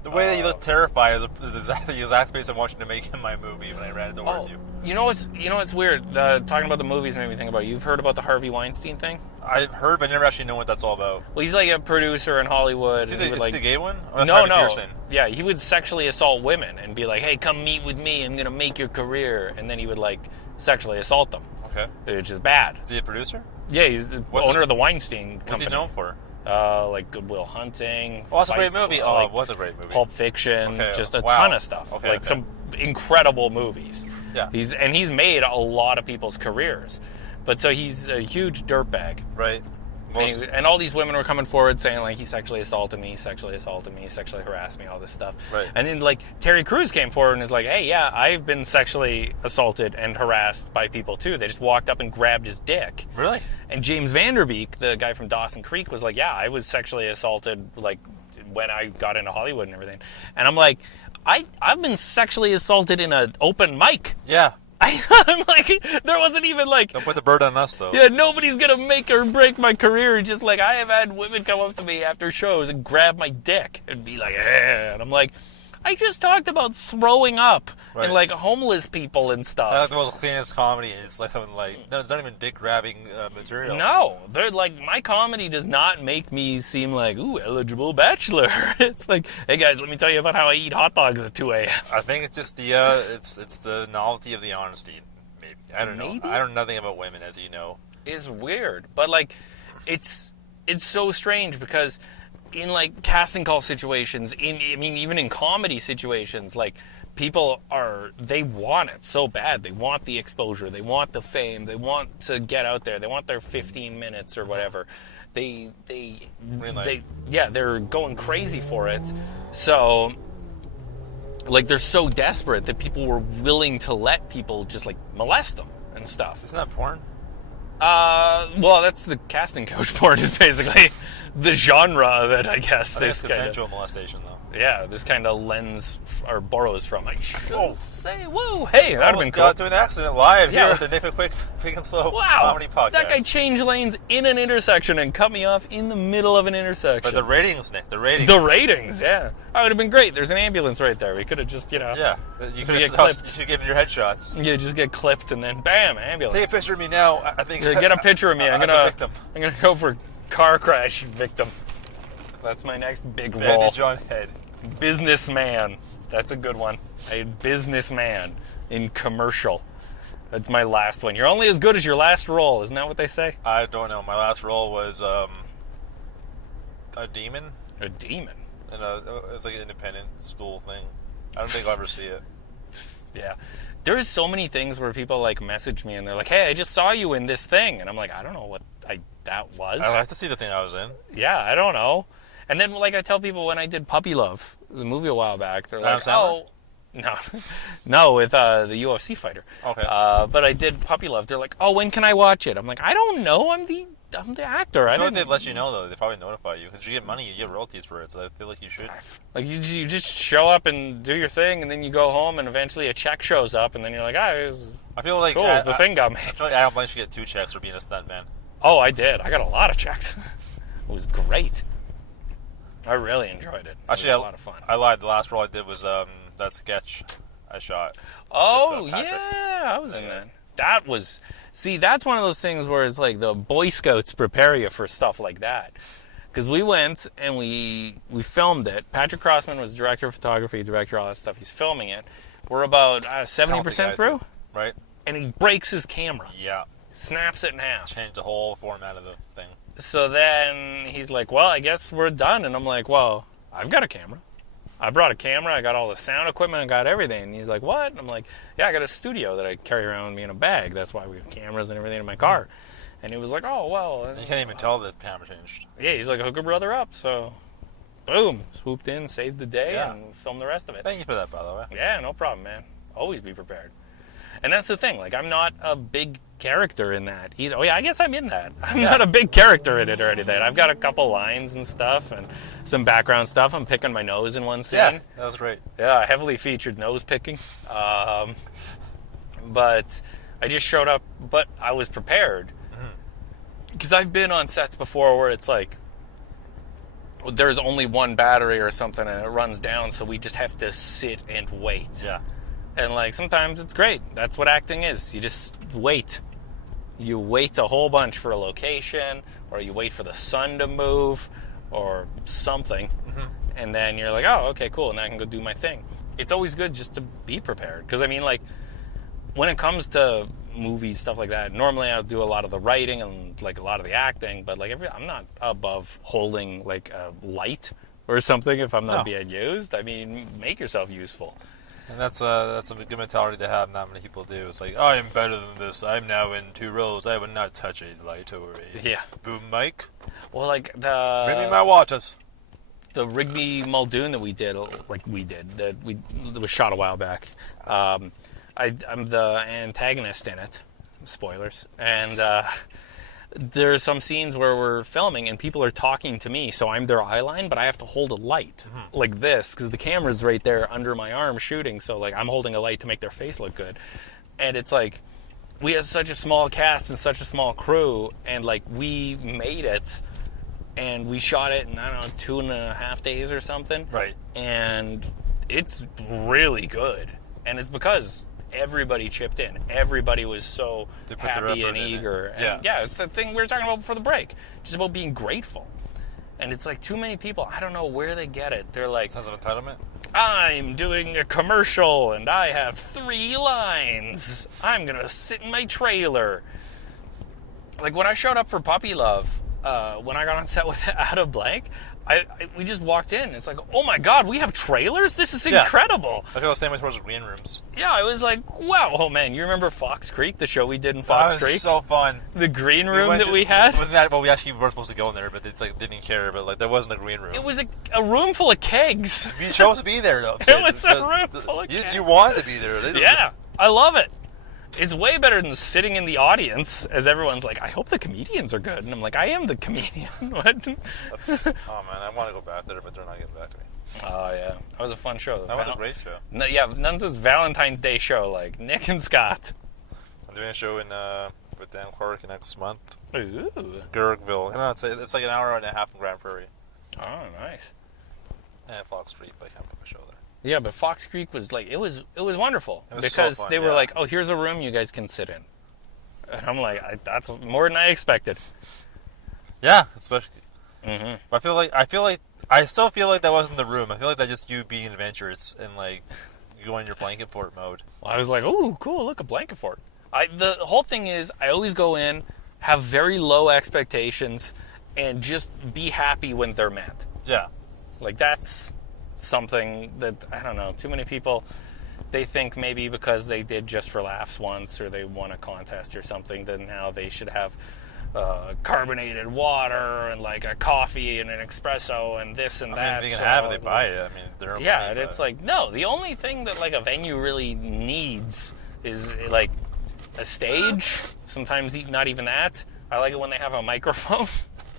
The way that you look terrified is the exact face I'm watching to make in my movie when I ran towards you. You know what's weird? Talking about the movies made me think about. You've heard about the Harvey Weinstein thing? I've heard, but I never actually know what that's all about. Well, he's like a producer in Hollywood. Is he the gay one? Oh, no. Yeah, he would sexually assault women and be like, "Hey, come meet with me. I'm gonna make your career." And then he would like sexually assault them. Okay. Which is bad. Is he a producer? Yeah, he's the owner of the Weinstein company. What's he known for? Like Good Will Hunting. Oh, that's a great movie. Oh, it was a great movie. Pulp Fiction. Okay. Just a ton of stuff. Okay, some incredible movies. Yeah. He's made a lot of people's careers. But so he's a huge dirtbag. Right. And all these women were coming forward saying, like, he sexually assaulted me, he sexually harassed me, all this stuff. Right. And then, like, Terry Crews came forward and is like, hey, yeah, I've been sexually assaulted and harassed by people, too. They just walked up and grabbed his dick. Really? And James Vanderbeek, the guy from Dawson Creek, was like, yeah, I was sexually assaulted, like, when I got into Hollywood and everything. And I'm like, I've been sexually assaulted in an open mic. Yeah. I'm like, there wasn't even like... Don't put the bird on us, though. Yeah, nobody's going to make or break my career. Just like, I have had women come up to me after shows and grab my dick and be like, eh. And I'm like, I just talked about throwing up and like homeless people and stuff. That's the most cleanest comedy. It's like something like, no, it's not even dick grabbing material. No, they're like, my comedy does not make me seem like, ooh, eligible bachelor. It's like, hey guys, let me tell you about how I eat hot dogs at 2 a.m. I think it's just the it's the novelty of the honesty. Maybe I don't know. I don't know nothing about women, as you know. It's weird, but like, it's so strange because in like casting call situations, even in comedy situations, like people they want it so bad. They want the exposure, they want the fame, they want to get out there, they want their 15 minutes or whatever. They're going crazy for it. So like they're so desperate that people were willing to let people just like molest them and stuff. Isn't that porn? Well, that's the casting couch porn is basically the genre of it, I guess. I think it's consensual molestation, though. Yeah, this kind of lends or borrows from. I should say, whoa, hey, that'd have been cool. Got to an accident live here at the McQuik Quick and Slow Comedy Podcast. That guy changed lanes in an intersection and cut me off in the middle of an intersection. But the ratings, Nick, the ratings, yeah. Oh, it would have been great. There's an ambulance right there. We could have just, Yeah, you could have clipped. You should give your headshots. Yeah, just get clipped and then bam, ambulance. Take a picture of me now. I think. Get a picture of me. I'm gonna go for car crash victim. That's my next big role. Bandage on head. Businessman. That's a good one. A businessman in commercial. That's my last one. You're only as good as your last role. Isn't that what they say? I don't know. My last role was a demon. A demon? It was like an independent school thing. I don't think I'll ever see it. Yeah. There's so many things where people like message me and they're like, hey, I just saw you in this thing. And I'm like, I don't know what that was. I have to see the thing I was in. Yeah, I don't know. And then, like, I tell people when I did Puppy Love, the movie a while back, they're like, oh, no, with the UFC fighter. Okay. But I did Puppy Love. They're like, oh, when can I watch it? I'm like, I don't know. I'm the actor. I feel like they'd let you know, though. They probably notify you. Because you get money, you get royalties for it, so I feel like you should. Like, you just show up and do your thing, and then you go home, and eventually a check shows up, and then you're like, I feel like cool, the thing got made. I feel like Adam Blanche should get 2 checks for being a stuntman. Oh, I did. I got a lot of checks. It was great. I really enjoyed it. Actually, it was a lot of fun. I lied. The last role I did was that sketch I shot. Oh, yeah. I was in that. That was... See, that's one of those things where it's like the Boy Scouts prepare you for stuff like that. Because we went and we filmed it. Patrick Crossman was director of photography, director, all that stuff. He's filming it. We're about 70% through. Right. And he breaks his camera. Yeah. Snaps it in half. Changed the whole format of the thing. So then he's like, well, I guess we're done. And I'm like, well, I've got a camera. I brought a camera. I got all the sound equipment. I got everything. And he's like, what? And I'm like, yeah, I got a studio that I carry around with me in a bag. That's why we have cameras and everything in my car. And he was like, oh, well. You can't even tell the camera changed. Yeah, he's like, hook a brother up. So, boom. Swooped in, saved the day, and filmed the rest of it. Thank you for that, by the way. Yeah, no problem, man. Always be prepared. And that's the thing. Like, I'm not a big character in that either. Oh, yeah, I guess I'm in that. I'm not a big character in it or anything. I've got a couple lines and stuff and some background stuff. I'm picking my nose in one scene. Yeah, that was great. Yeah, heavily featured nose picking. But I just showed up, but I was prepared. Because I've been on sets before where it's like, there's only one battery or something and it runs down, so we just have to sit and wait. Yeah. And, like, sometimes it's great. That's what acting is. You just wait. You wait a whole bunch for a location, or you wait for the sun to move, or something. And then you're like, oh, okay, cool, now I can go do my thing. It's always good just to be prepared. Because, I mean, like, when it comes to movies, stuff like that, normally I'll do a lot of the writing and, like, a lot of the acting. But, like, I'm not above holding, like, a light or something if I'm not being used. I mean, make yourself useful. And that's a good mentality to have. Not many people do. It's like, I am better than this. I'm now in 2 rows. I would not touch a light or a boom mic. Well, like bring me my waters. The Rigby Muldoon that we did, that was shot a while back. I'm the antagonist in it. Spoilers. And there's some scenes where we're filming and people are talking to me, so I'm their eyeline, but I have to hold a light like this because the camera's right there under my arm shooting. So like I'm holding a light to make their face look good. And it's like we have such a small cast and such a small crew, and like we made it. And we shot it in, I don't know, 2.5 days or something. Right. And it's really good. And it's because everybody chipped in. Everybody was so happy and eager. And it's the thing we were talking about before the break. Just about being grateful. And it's like too many people, I don't know where they get it. They're like... Sense of entitlement? I'm doing a commercial and I have 3 lines. I'm going to sit in my trailer. Like when I showed up for Puppy Love... when I got on set with Adam Blank, we just walked in. It's like, oh my God, we have trailers? This is incredible. I feel the same way towards the green rooms. Yeah, I was like, wow. Oh man, you remember Fox Creek, the show we did in Fox Creek? That was so fun. The green room we had? Wasn't that, well, we actually weren't supposed to go in there, but it's like, didn't care, but like, there wasn't a green room. It was a room full of kegs. You chose to be there, though. It was a room full of kegs. You wanted to be there. Yeah, I love it. It's way better than sitting in the audience as everyone's like, I hope the comedians are good. And I'm like, I am the comedian. What? Oh, man, I want to go back there, but they're not getting back to me. Oh, yeah. That was a fun show. That was a great show. No, yeah, Nun's Valentine's Day show, like Nick and Scott. I'm doing a show with Dan Clark next month. Ooh. Gergville. It's like an hour and a half in Grand Prairie. Oh, nice. And Fox Creek, but I can't put a show there. Yeah, but Fox Creek was like, it was wonderful. It was because so fun, they were like, oh, here's a room you guys can sit in. And I'm like, that's more than I expected. Yeah, especially. Mm-hmm. But I still feel like that wasn't the room. I feel like that's just you being adventurous and like going in your blanket fort mode. Well, I was like, oh, cool, look, a blanket fort. The whole thing is, I always go in, have very low expectations, and just be happy when they're met. Yeah. Like, that's something that, I don't know, too many people, they think maybe because they did Just for Laughs once or they won a contest or something, then now they should have carbonated water and like a coffee and an espresso and this and that. I mean, they can have it, they buy it. I mean, they're yeah, and it's like, no, the only thing that like a venue really needs is like a stage. Sometimes not even that. I like it when they have a microphone.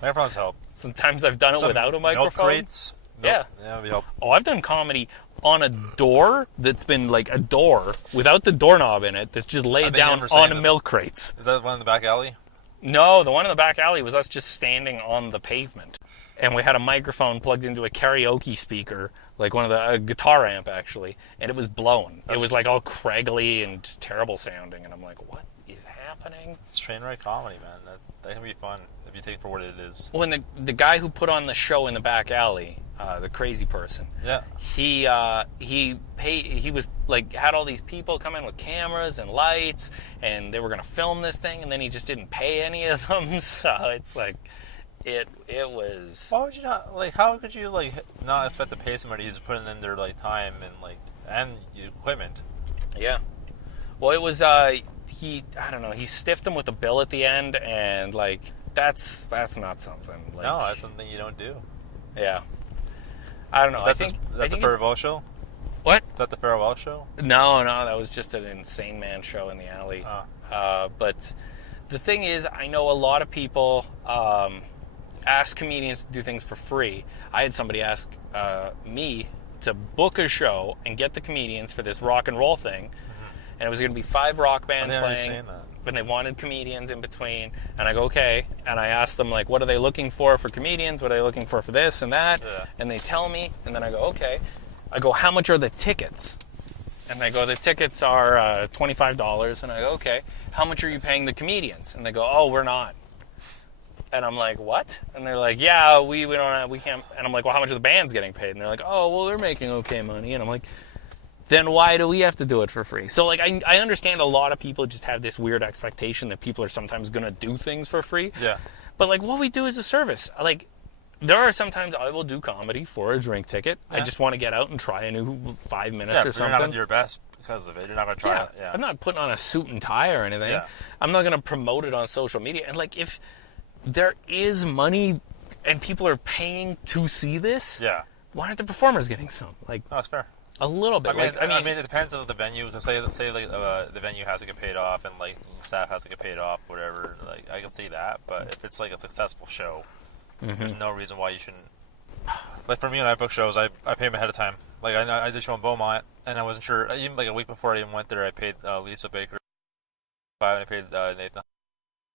Microphones help. Sometimes I've done it without a microphone. Milk crates. Yeah. Yeah, we help. Oh, I've done comedy on a door that's been like a door without the doorknob in it that's just laid down on milk crates. Is that the one in the back alley? No, the one in the back alley was us just standing on the pavement. And we had a microphone plugged into a karaoke speaker, like one of the guitar amp actually, and it was blown. It was like all craggly and just terrible sounding, and I'm like, what is happening? It's train wreck comedy, man. That can be fun if you take it for what it is. When the guy who put on the show in the back alley, the crazy person, he was like had all these people come in with cameras and lights, and they were gonna film this thing, and then he just didn't pay any of them. So it's like it was. Why would you not like? How could you like not expect to pay somebody who's putting in their like time and like and equipment? Yeah. Well, it was I don't know. He stiffed him with a bill at the end, and like that's not something. Like, no, that's something you don't do. Yeah. I don't know. Is that the Farewell show? What? Is that the Farewell show? No, that was just an Insane Man show in the alley. But the thing is, I know a lot of people ask comedians to do things for free. I had somebody ask me to book a show and get the comedians for this rock and roll thing. And it was going to be 5 rock bands playing. And they wanted comedians in between. And I go, okay. And I asked them, like, what are they looking for comedians? What are they looking for this and that? Yeah. And they tell me. And then I go, okay. I go, how much are the tickets? And they go, the tickets are $25. And I go, okay. How much are you paying the comedians? And they go, oh, we're not. And I'm like, what? And they're like, yeah, we can't. And I'm like, well, how much are the bands getting paid? And they're like, oh, well, they're making okay money. And I'm like, then why do we have to do it for free? So, like, I understand a lot of people just have this weird expectation that people are sometimes going to do things for free. Yeah. But, like, what we do is a service. Like, there are sometimes I will do comedy for a drink ticket. Yeah. I just want to get out and try a new 5 minutes or something. You're not going to do your best because of it. You're not going to try it. Yeah. I'm not putting on a suit and tie or anything. Yeah. I'm not going to promote it on social media. And, like, if there is money and people are paying to see this, why aren't the performers getting some? Like, no, that's fair. A little bit. I mean, it depends on the venue. Say like the venue has to get paid off and like the staff has to get paid off, whatever. Like I can see that, but if it's like a successful show, there's no reason why you shouldn't. Like for me, when I book shows, I pay them ahead of time. Like I did a show in Beaumont, and I wasn't sure. Even like a week before I even went there, I paid Lisa Baker $5, and I paid Nathan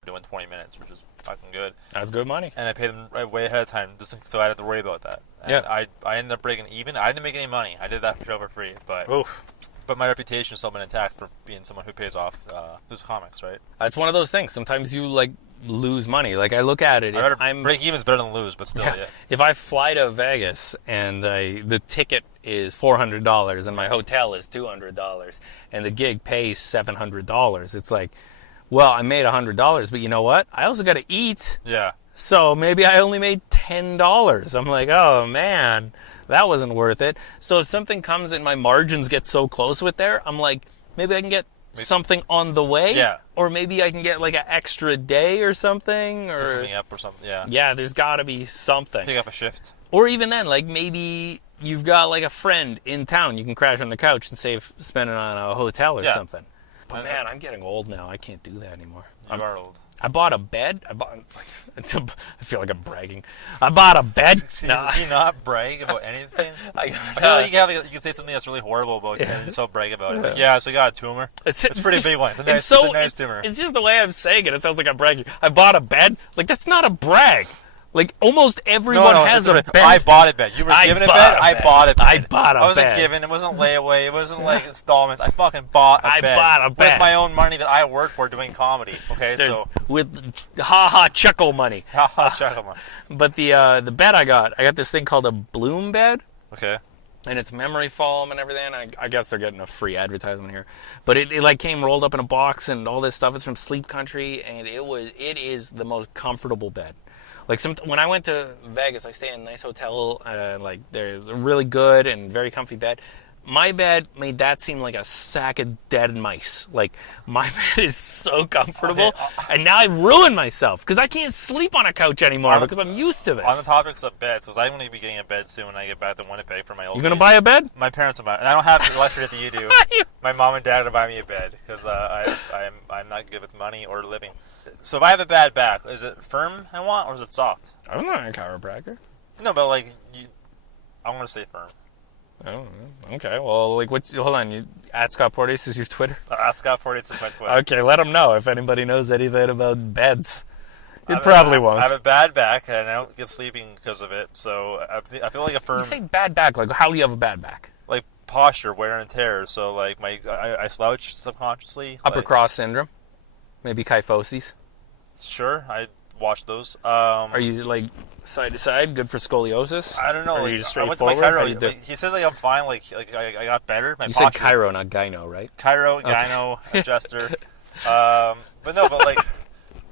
doing 20 minutes, which is fucking good. That's good money. And I paid them way ahead of time, just so I didn't have to worry about that. And I ended up breaking even. I didn't make any money. I did that show for free, but my reputation has still been intact for being someone who pays off who's comics, right? It's one of those things. Sometimes you like lose money. Like I look at it. Break even's better than lose, but still, If I fly to Vegas and the ticket is $400 and my hotel is $200 and the gig pays $700, it's like, well, I made $100, but you know what? I also got to eat. Yeah. So maybe I only made $10. I'm like, oh man, that wasn't worth it. So if something comes and my margins get so close with there, I'm like, maybe I can get something on the way. Yeah. Or maybe I can get like an extra day or something. Or something up or something. Yeah. Yeah, there's got to be something. Pick up a shift. Or even then, like maybe you've got like a friend in town. You can crash on the couch and save spending on a hotel or something. But man, I'm getting old now. I can't do that anymore. You are old. I bought a bed. I feel like I'm bragging. I bought a bed. No. Do you not brag about anything? I feel like you can say something that's really horrible about you and so brag about it. Like, so you got a tumor. It's a pretty big one. It's a nice tumor. It's just the way I'm saying it. It sounds like I'm bragging. I bought a bed. Like, that's not a brag. Like, almost everyone has a bed. I bought a bed. You were given a bed? I bought a bed. I bought a bed. I wasn't given. It wasn't layaway. It wasn't like installments. I fucking bought a bed. I bought a bed. With my own money that I work for doing comedy. Okay, with ha-ha chuckle money. Ha-ha chuckle money. But the bed I got this thing called a Bloom bed. Okay. And it's memory foam and everything. I guess they're getting a free advertisement here. But it like came rolled up in a box and all this stuff. It's from Sleep Country, and it is the most comfortable bed. Like when I went to Vegas, I stayed in a nice hotel. Like they're really good and very comfy bed. My bed made that seem like a sack of dead mice. Like my bed is so comfortable, and now I've ruined myself because I can't sleep on a couch anymore because I'm used to this. On the topics of beds, because I'm going to be getting a bed soon when I get back to Winnipeg for my old. You going to buy a bed? My parents will buy it, and I don't have the luxury that you do. My mom and dad will buy me a bed because I'm not good with money or living. So if I have a bad back, is it firm I want or is it soft? I'm not a chiropractor. No, but like I want to say firm. Oh, okay. Well, like, hold on. You at Scott Potreous is your Twitter? At Scott Potreous is my Twitter. Okay, let them know if anybody knows anything about beds. It probably won't. I have a bad back, and I don't get sleeping because of it. So I feel like a firm. You say bad back, like how do you have a bad back? Like posture, wear and tear. So like I slouch subconsciously. Upper cross syndrome, maybe kyphosis. Sure, I watch those. Are you like side to side, good for scoliosis? I don't know. Or like, are you just I went to straightforward? my chiro. He says like I'm fine. Like I got better. My you posture. said chiro, not gyno, right? Chiro, gyno, adjuster. But like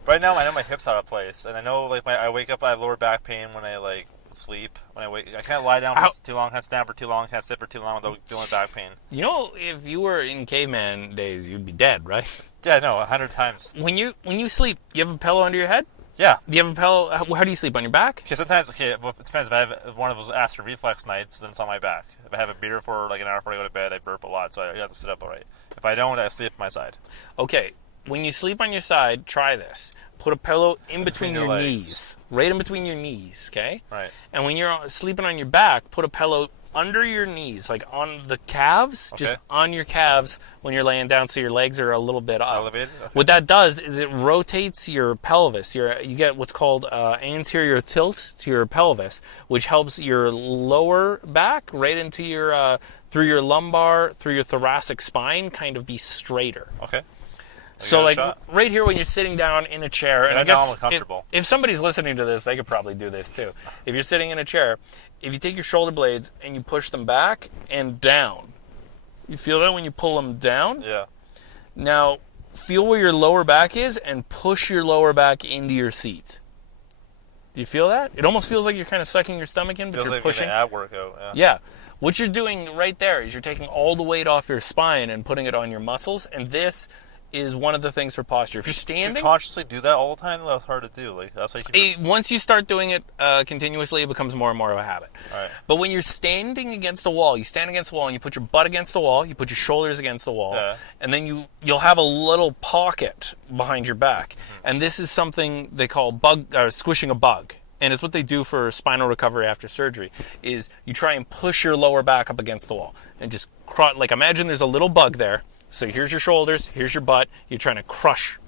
right now I know my hips out of place, and I know like I wake up I have lower back pain when I like sleep. When I wake, I can't lie down for too long, can't stand for too long, can't sit for too long without feeling back pain. You know, if you were in caveman days, you'd be dead, right? Yeah, no, 100 times. When you sleep, you have a pillow under your head? Yeah. Do you have a pillow? How do you sleep, on your back? Okay, sometimes, well, it depends. If I have one of those acid reflex nights, then it's on my back. If I have a beer for like an hour before I go to bed, I burp a lot, so I have to sit up all right. If I don't, I sleep on my side. Okay, when you sleep on your side, try this. Put a pillow in between your knees. Right in between your knees, okay? Right. And when you're sleeping on your back, put a pillow under your knees, like on the calves, just on your calves when you're laying down so your legs are a little bit up. Elevated? Okay. What that does is it rotates your pelvis. You get what's called anterior tilt to your pelvis, which helps your lower back right into your, through your lumbar, through your thoracic spine, kind of be straighter. Okay. So, like, right here when you're sitting down in a chair, and I guess if somebody's listening to this, they could probably do this too. If you're sitting in a chair, if you take your shoulder blades and you push them back and down, you feel that when you pull them down? Yeah. Now, feel where your lower back is and push your lower back into your seat. Do you feel that? It almost feels like you're kind of sucking your stomach in, but Feels you're like pushing. an ab workout. Yeah. What you're doing right there is you're taking all the weight off your spine and putting it on your muscles, and this is one of the things for posture. If you're standing... Do you consciously do that all the time? That's hard to do. Like, that's like once you start doing it continuously, it becomes more and more of a habit. Right. But when you're standing against a wall, you stand against the wall and you put your butt against the wall, you put your shoulders against the wall, and then you'll have a little pocket behind your back. And this is something they call squishing a bug. And it's what they do for spinal recovery after surgery, is you try and push your lower back up against the wall. And just, like, imagine there's a little bug there. So here's your shoulders, here's your butt. You're trying to crush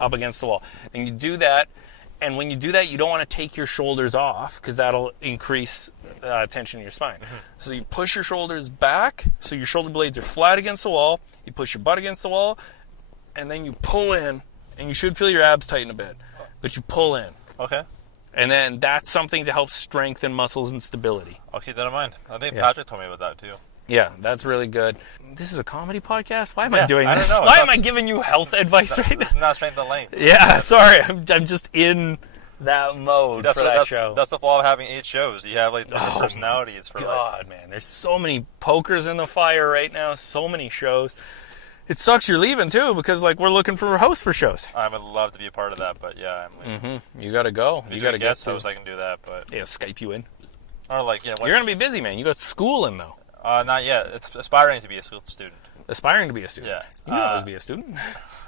up against the wall. And you do that, and when you do that, you don't want to take your shoulders off, because that'll increase tension in your spine. So you push your shoulders back, so your shoulder blades are flat against the wall. You push your butt against the wall, and then you pull in, and you should feel your abs tighten a bit. But you pull in. Okay. And then that's something to help strengthen muscles and stability. I'll keep that in mind. I think Patrick told me about that, too. Yeah, that's really good. This is a comedy podcast? Why am I doing I this? don't know. Why am I giving you health advice right now? It's not strength and length. Yeah, sorry. I'm just in that mode for that show. That's the flaw of having 8 shows. You have, like, different personalities for God, man. There's so many pokers in the fire right now. So many shows. It sucks you're leaving, too, because, like, we're looking for hosts for shows. I would love to be a part of that, but, yeah. You got to go. You got to guest host, I can do that, but... Yeah, Skype you in. Or, like, You're going to be busy, man. You got schooling, though. Not yet. It's aspiring to be a school student. Aspiring to be a student? Yeah. You can always be a student.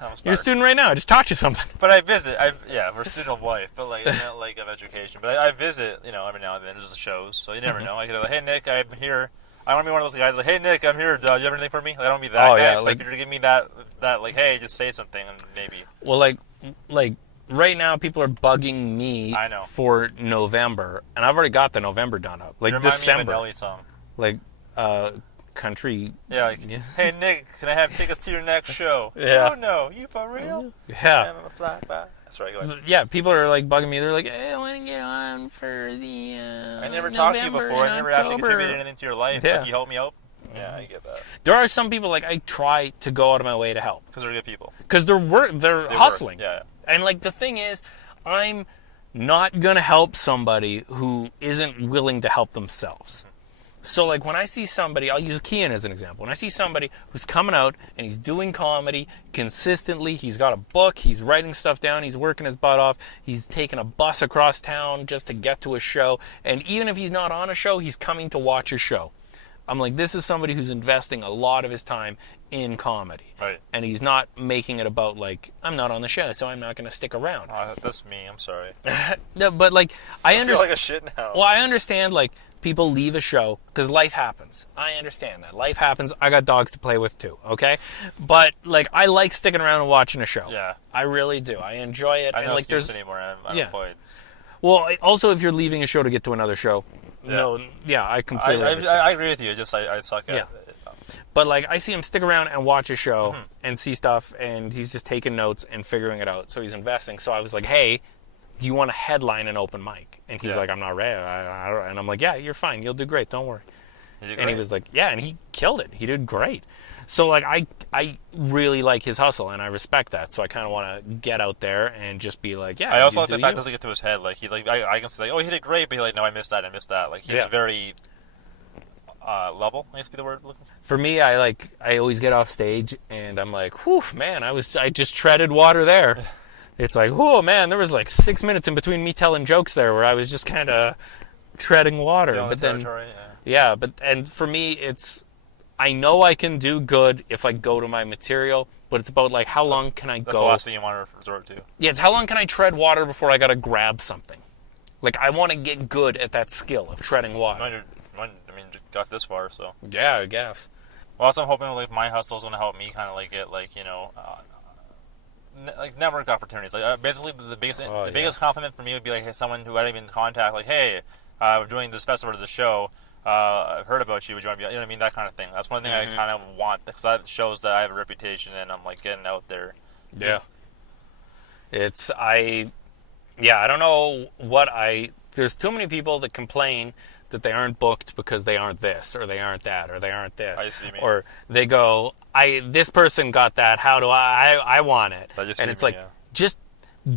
I'm You're a student right now. I just taught you something. But I visit. We're a student of life, but, like, not, like, of education. But I visit, every now and then. There's the shows, so you never know. I could be like, hey, Nick, I'm here. I want to be one of those guys like, hey, Nick, I'm here. Do you have anything for me? Like, I don't want to be that guy. Yeah, like, if you're give me that, like, hey, just say something, and maybe. Well, like right now, people are bugging me for November, and I've already got the November done up. Like, December. Me of a Nelly song. Like, country. Yeah, like, hey, Nick, can I have tickets to your next show? Yeah. Oh, no, you for real? Yeah. I'm a flat back. That's right, go ahead. Yeah, people are, like, bugging me. They're like, hey, I want to get on for the I never talked to you before. I never actually contributed anything to your life. Yeah. Like, you help me out? Yeah, I get that. There are some people, like, I try to go out of my way to help. Because they're good people. Because they're hustling. Yeah. And, like, the thing is, I'm not going to help somebody who isn't willing to help themselves. So, like, when I see somebody, I'll use Kian as an example. When I see somebody who's coming out and he's doing comedy consistently, he's got a book, he's writing stuff down, he's working his butt off, he's taking a bus across town just to get to a show, and even if he's not on a show, he's coming to watch a show. I'm like, this is somebody who's investing a lot of his time in comedy. Right. And he's not making it about, like, I'm not on the show, so I'm not going to stick around. That's me. I'm sorry. No, but, like, I feel like a shit now. Well, I understand, like, people leave a show because life happens. I understand that. Life happens. I got dogs to play with, too, okay? But, like, I like sticking around and watching a show. Yeah. I really do. I enjoy it. I don't like, there's anymore. I'm employed. Well, also, if you're leaving a show to get to another show, I completely understand. I agree with you. I suck at it. But, like, I see him stick around and watch a show and see stuff, and he's just taking notes and figuring it out. So he's investing. So I was like, hey, do you want to headline an open mic? And he's like, I'm not ready. And I'm like, yeah, you're fine. You'll do great. Don't worry. And he was like, yeah, and he killed it. He did great. So, like, I really like his hustle, and I respect that. So I kind of want to get out there and just be like, yeah. I also like that doesn't get to his head. Like, I can say, like, oh, he did great, but he's like, no, I missed that. Like, he's very level, I guess be the word. For me, I always get off stage, and I'm like, whew, man, I just treaded water there. It's like, oh, man, there was like 6 minutes in between me telling jokes there where I was just kind of treading water. But then, and for me, it's, I know I can do good if I go to my material, but it's about, like, how long can I go? That's the last thing you want to resort to. Yeah, it's how long can I tread water before I got to grab something? Like, I want to get good at that skill of treading water. Got this far, so. Yeah, I guess. Well, also I'm hoping, like, my hustle is going to help me kind of, like, get, like, like, network opportunities. Like, basically, the biggest compliment for me would be, like, hey, someone who I didn't even contact, like, hey, we're doing this festival to the show. I've heard about you. Would you want to be, you know what I mean? That kind of thing. That's one thing I kind of want, because that shows that I have a reputation and I'm, like, getting out there. Yeah. I don't know there's too many people that complain that they aren't booked because they aren't this, or they aren't that, or they aren't this. I see what you mean. Or they go, this person got that, how do I want it? And it's like, just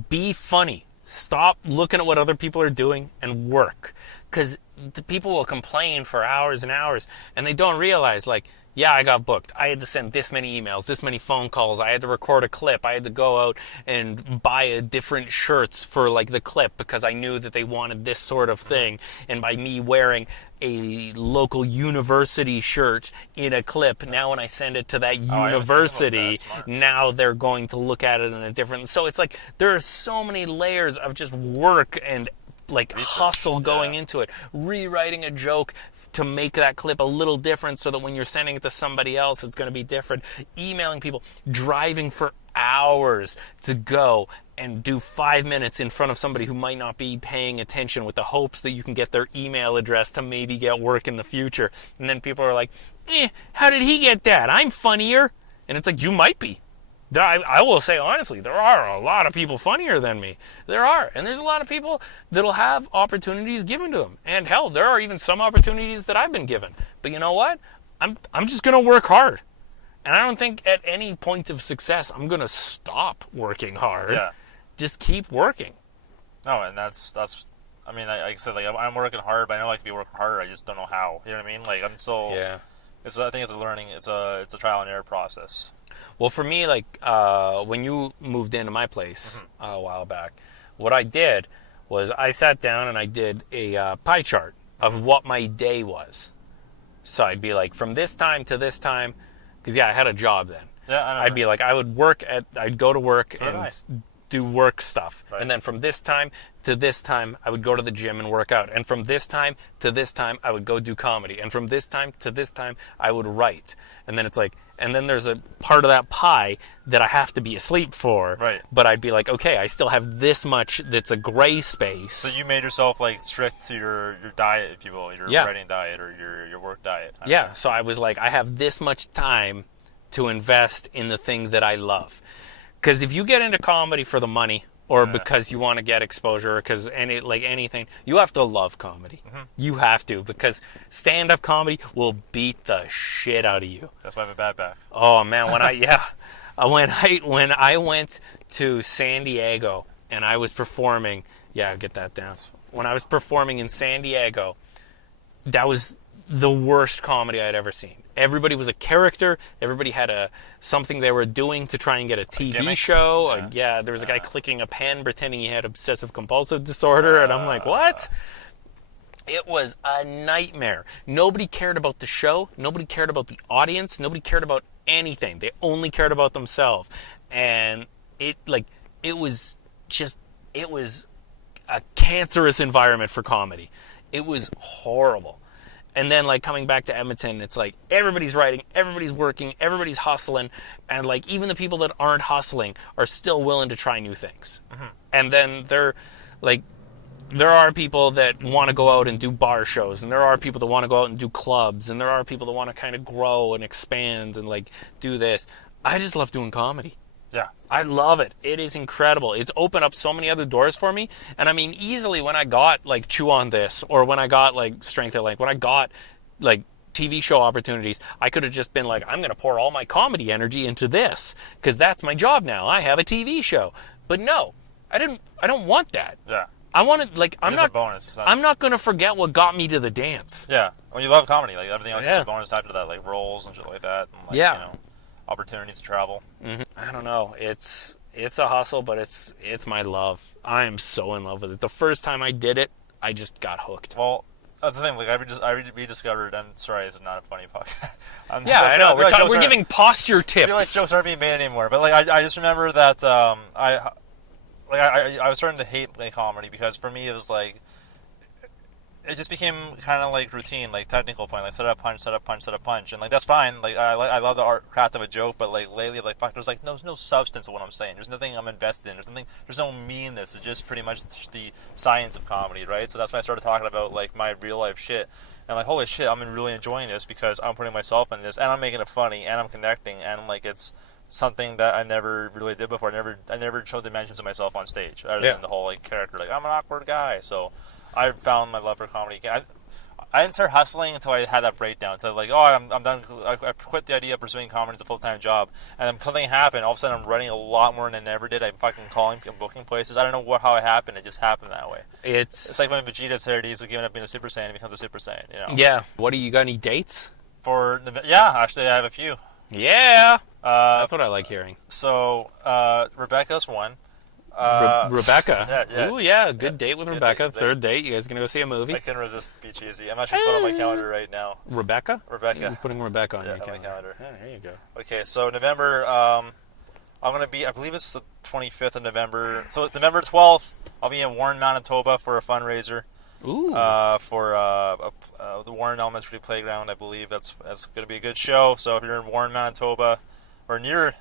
be funny. Stop looking at what other people are doing and work. Because the people will complain for hours and hours, and they don't realize, like, yeah, I got booked. I had to send this many emails, this many phone calls. I had to record a clip. I had to go out and buy a different shirts for, like, the clip because I knew that they wanted this sort of thing. And by me wearing a local university shirt in a clip, now when I send it to that university, now they're going to look at it in a different... So it's like there are so many layers of just work and, like, hustle going into it. Rewriting a joke to make that clip a little different so that when you're sending it to somebody else, it's going to be different. Emailing people, driving for hours to go and do 5 minutes in front of somebody who might not be paying attention with the hopes that you can get their email address to maybe get work in the future. And then people are like, how did he get that? I'm funnier. And it's like, you might be. I will say honestly, there are a lot of people funnier than me. There are. And there's a lot of people that'll have opportunities given to them. And hell, there are even some opportunities that I've been given. But you know what? I'm just going to work hard. And I don't think at any point of success I'm going to stop working hard. Yeah. Just keep working. No, and that's I mean, like I said, like I'm working hard, but I know I could be working harder. I just don't know how. You know what I mean? Like I'm still... Yeah. I think it's a learning. It's a trial and error process. Well, for me, like, when you moved into my place a while back, what I did was I sat down and I did a pie chart of what my day was. So I'd be like, from this time to this time, because, I had a job then. Yeah, I know. I'd be like, I'd go to work and do work stuff. Right. And then from this time to this time, I would go to the gym and work out. And from this time to this time, I would go do comedy. And from this time to this time, I would write. And then it's like... And then there's a part of that pie that I have to be asleep for. Right. But I'd be like, okay, I still have this much that's a gray space. So you made yourself, like, strict to your diet, if you will, your writing diet or your work diet. Yeah, so I was like, I have this much time to invest in the thing that I love. Because if you get into comedy for the money... or because you want to get exposure, or because anything, you have to love comedy. Mm-hmm. You have to, because stand-up comedy will beat the shit out of you. That's why I have a bad back. Oh man, when I went to San Diego and I was performing, get that down. When I was performing in San Diego, that was the worst comedy I'd ever seen. Everybody was a character. Everybody had something they were doing to try and get a TV show. There was a guy clicking a pen pretending he had obsessive compulsive disorder, and I'm like, what? It was a nightmare. Nobody cared about the show. Nobody cared about the audience. Nobody cared about anything. They only cared about themselves. And it was a cancerous environment for comedy. It was horrible. And then, like, coming back to Edmonton, it's like everybody's writing, everybody's working, everybody's hustling, and, like, even the people that aren't hustling are still willing to try new things. Mm-hmm. And then there are people that want to go out and do bar shows, and there are people that want to go out and do clubs, and there are people that want to kind of grow and expand and, like, do this. I just love doing comedy. Yeah. I love it. It is incredible. It's opened up so many other doors for me. And I mean, easily when I got, like, Chew on This, or when I got, like, Strength at Length, when I got, like, TV show opportunities, I could have just been like, I'm going to pour all my comedy energy into this, because that's my job now. I have a TV show. But no, I don't want that. Yeah. I want to, like, I'm not... a bonus. I'm not going to forget what got me to the dance. Yeah. When you love comedy, like, everything else is a bonus after that, like, roles and shit like that. And, like, you know, opportunities to travel. Mm-hmm. I don't know. It's a hustle, but it's my love. I am so in love with it. The first time I did it, I just got hooked. Well, that's the thing. Like I rediscovered. I'm sorry, it's not a funny podcast. I know. We're giving posture tips. I feel like jokes aren't being made anymore. But like I just remember that I was starting to hate comedy, because for me it was like, it just became kind of like routine, like technical point, like set up punch, and like that's fine. Like I love the craft of a joke, but like lately, like fuck, there's like no substance to what I'm saying. There's nothing I'm invested in. There's no meanness. It's just pretty much the science of comedy, right? So that's when I started talking about like my real life shit, and like holy shit, I'm really enjoying this because I'm putting myself in this, and I'm making it funny, and I'm connecting, and like it's something that I never really did before. I never showed dimensions of myself on stage, other than the whole like character. Like I'm an awkward guy, so I found my love for comedy. I didn't start hustling until I had that breakdown. So like, oh, I'm done. I quit the idea of pursuing comedy as a full-time job, and then something happened. All of a sudden, I'm running a lot more than I ever did. I'm fucking calling, I'm booking places. I don't know how it happened. It just happened that way. It's like when Vegeta said he's giving up being a Super Saiyan, he becomes a Super Saiyan. You know? Yeah. What do you got? Any dates? Actually, I have a few. Yeah. That's what I like hearing. So Rebecca's one. Rebecca. Yeah. Ooh, yeah. Good date with Rebecca. Third date. You guys gonna go see a movie? I couldn't resist Be Cheesy. I'm actually putting it on my calendar right now. Rebecca. You're putting Rebecca on your on my calendar. Yeah, there you go. Okay, so November. I'm gonna be. I believe it's the 25th of November. So it's November 12th. I'll be in Warren, Manitoba for a fundraiser. Ooh. For the Warren Elementary Playground. I believe that's going to be a good show. So if you're in Warren, Manitoba, or near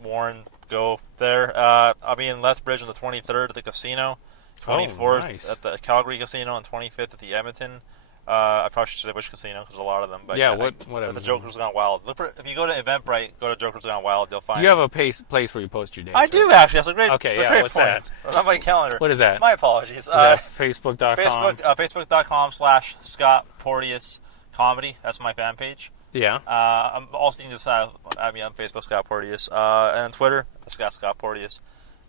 Warren, go there. I'll be in Lethbridge on the 23rd at the casino, 24th at the Calgary Casino, and 25th at the Edmonton. I probably should say which casino because there's a lot of them. But yeah, whatever. The Joker's Gone Wild. If you go to Eventbrite, go to Joker's Gone Wild, you'll find. You have a place where you post your dates. I do actually. That's a great. Okay, great what's point. that? It's on my calendar. What is that? My apologies. Is that Facebook.com? Facebook.com/Scott Potreous Comedy. That's my fan page. Yeah. I'm also you can just add me on Facebook, Scott Porteous, and on Twitter, Scott Porteous.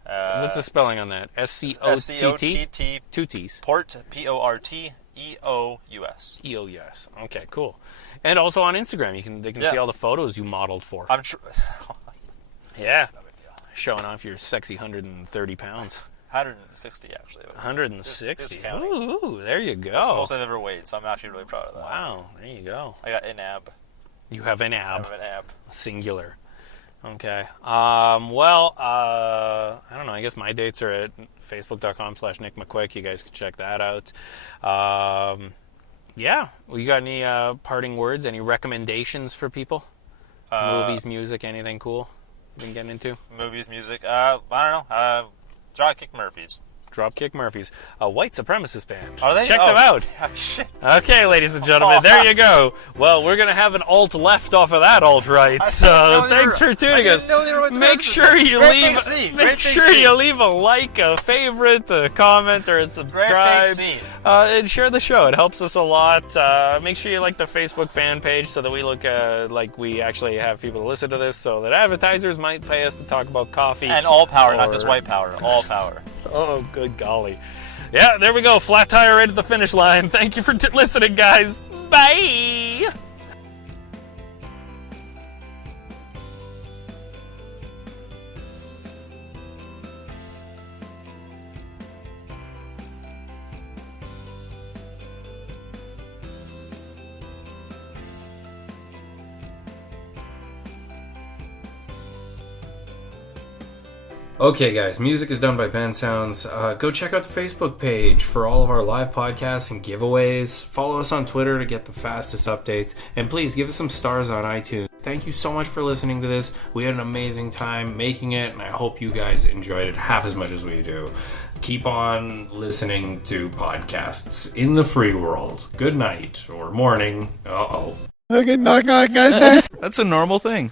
What's the spelling on that? SCOTT? Two T's. Port, Porteous. EOUS. Okay, cool. And also on Instagram, they can see all the photos you modeled for. Yeah. Showing off your sexy 130 pounds. 160 actually. 160. Ooh, there you go. That's the most I've ever weighed, so I'm actually really proud of that. Wow, there you go. I got an ab. You have an ab. I have an ab. Singular. Okay. I don't know. I guess my dates are at facebook.com/Nick McQuik. You guys can check that out. Yeah. Well, you got any parting words? Any recommendations for people? Movies, music, anything cool you've been getting into? Movies, music. I don't know. Dropkick Murphys. Dropkick Murphys, a white supremacist band. Are they? Check them out. Shit. Okay, ladies and gentlemen, there you go. Well, we're going to have an alt-left off of that alt-right, so thanks for tuning us. Make sure you leave a like, a favorite, a comment, or a subscribe, and share the show. It helps us a lot. Make sure you like the Facebook fan page so that we look like we actually have people to listen to this, so that advertisers might pay us to talk about coffee. And all power, not just white power. All power. Oh, good golly. Yeah, there we go. Flat tire right at the finish line. Thank you for listening, guys. Bye! Okay, guys, music is done by Ben Sounds. Go check out the Facebook page for all of our live podcasts and giveaways. Follow us on Twitter to get the fastest updates. And please give us some stars on iTunes. Thank you so much for listening to this. We had an amazing time making it, and I hope you guys enjoyed it half as much as we do. Keep on listening to podcasts in the free world. Good night or morning. Uh-oh. Knock, knock, guys. That's a normal thing.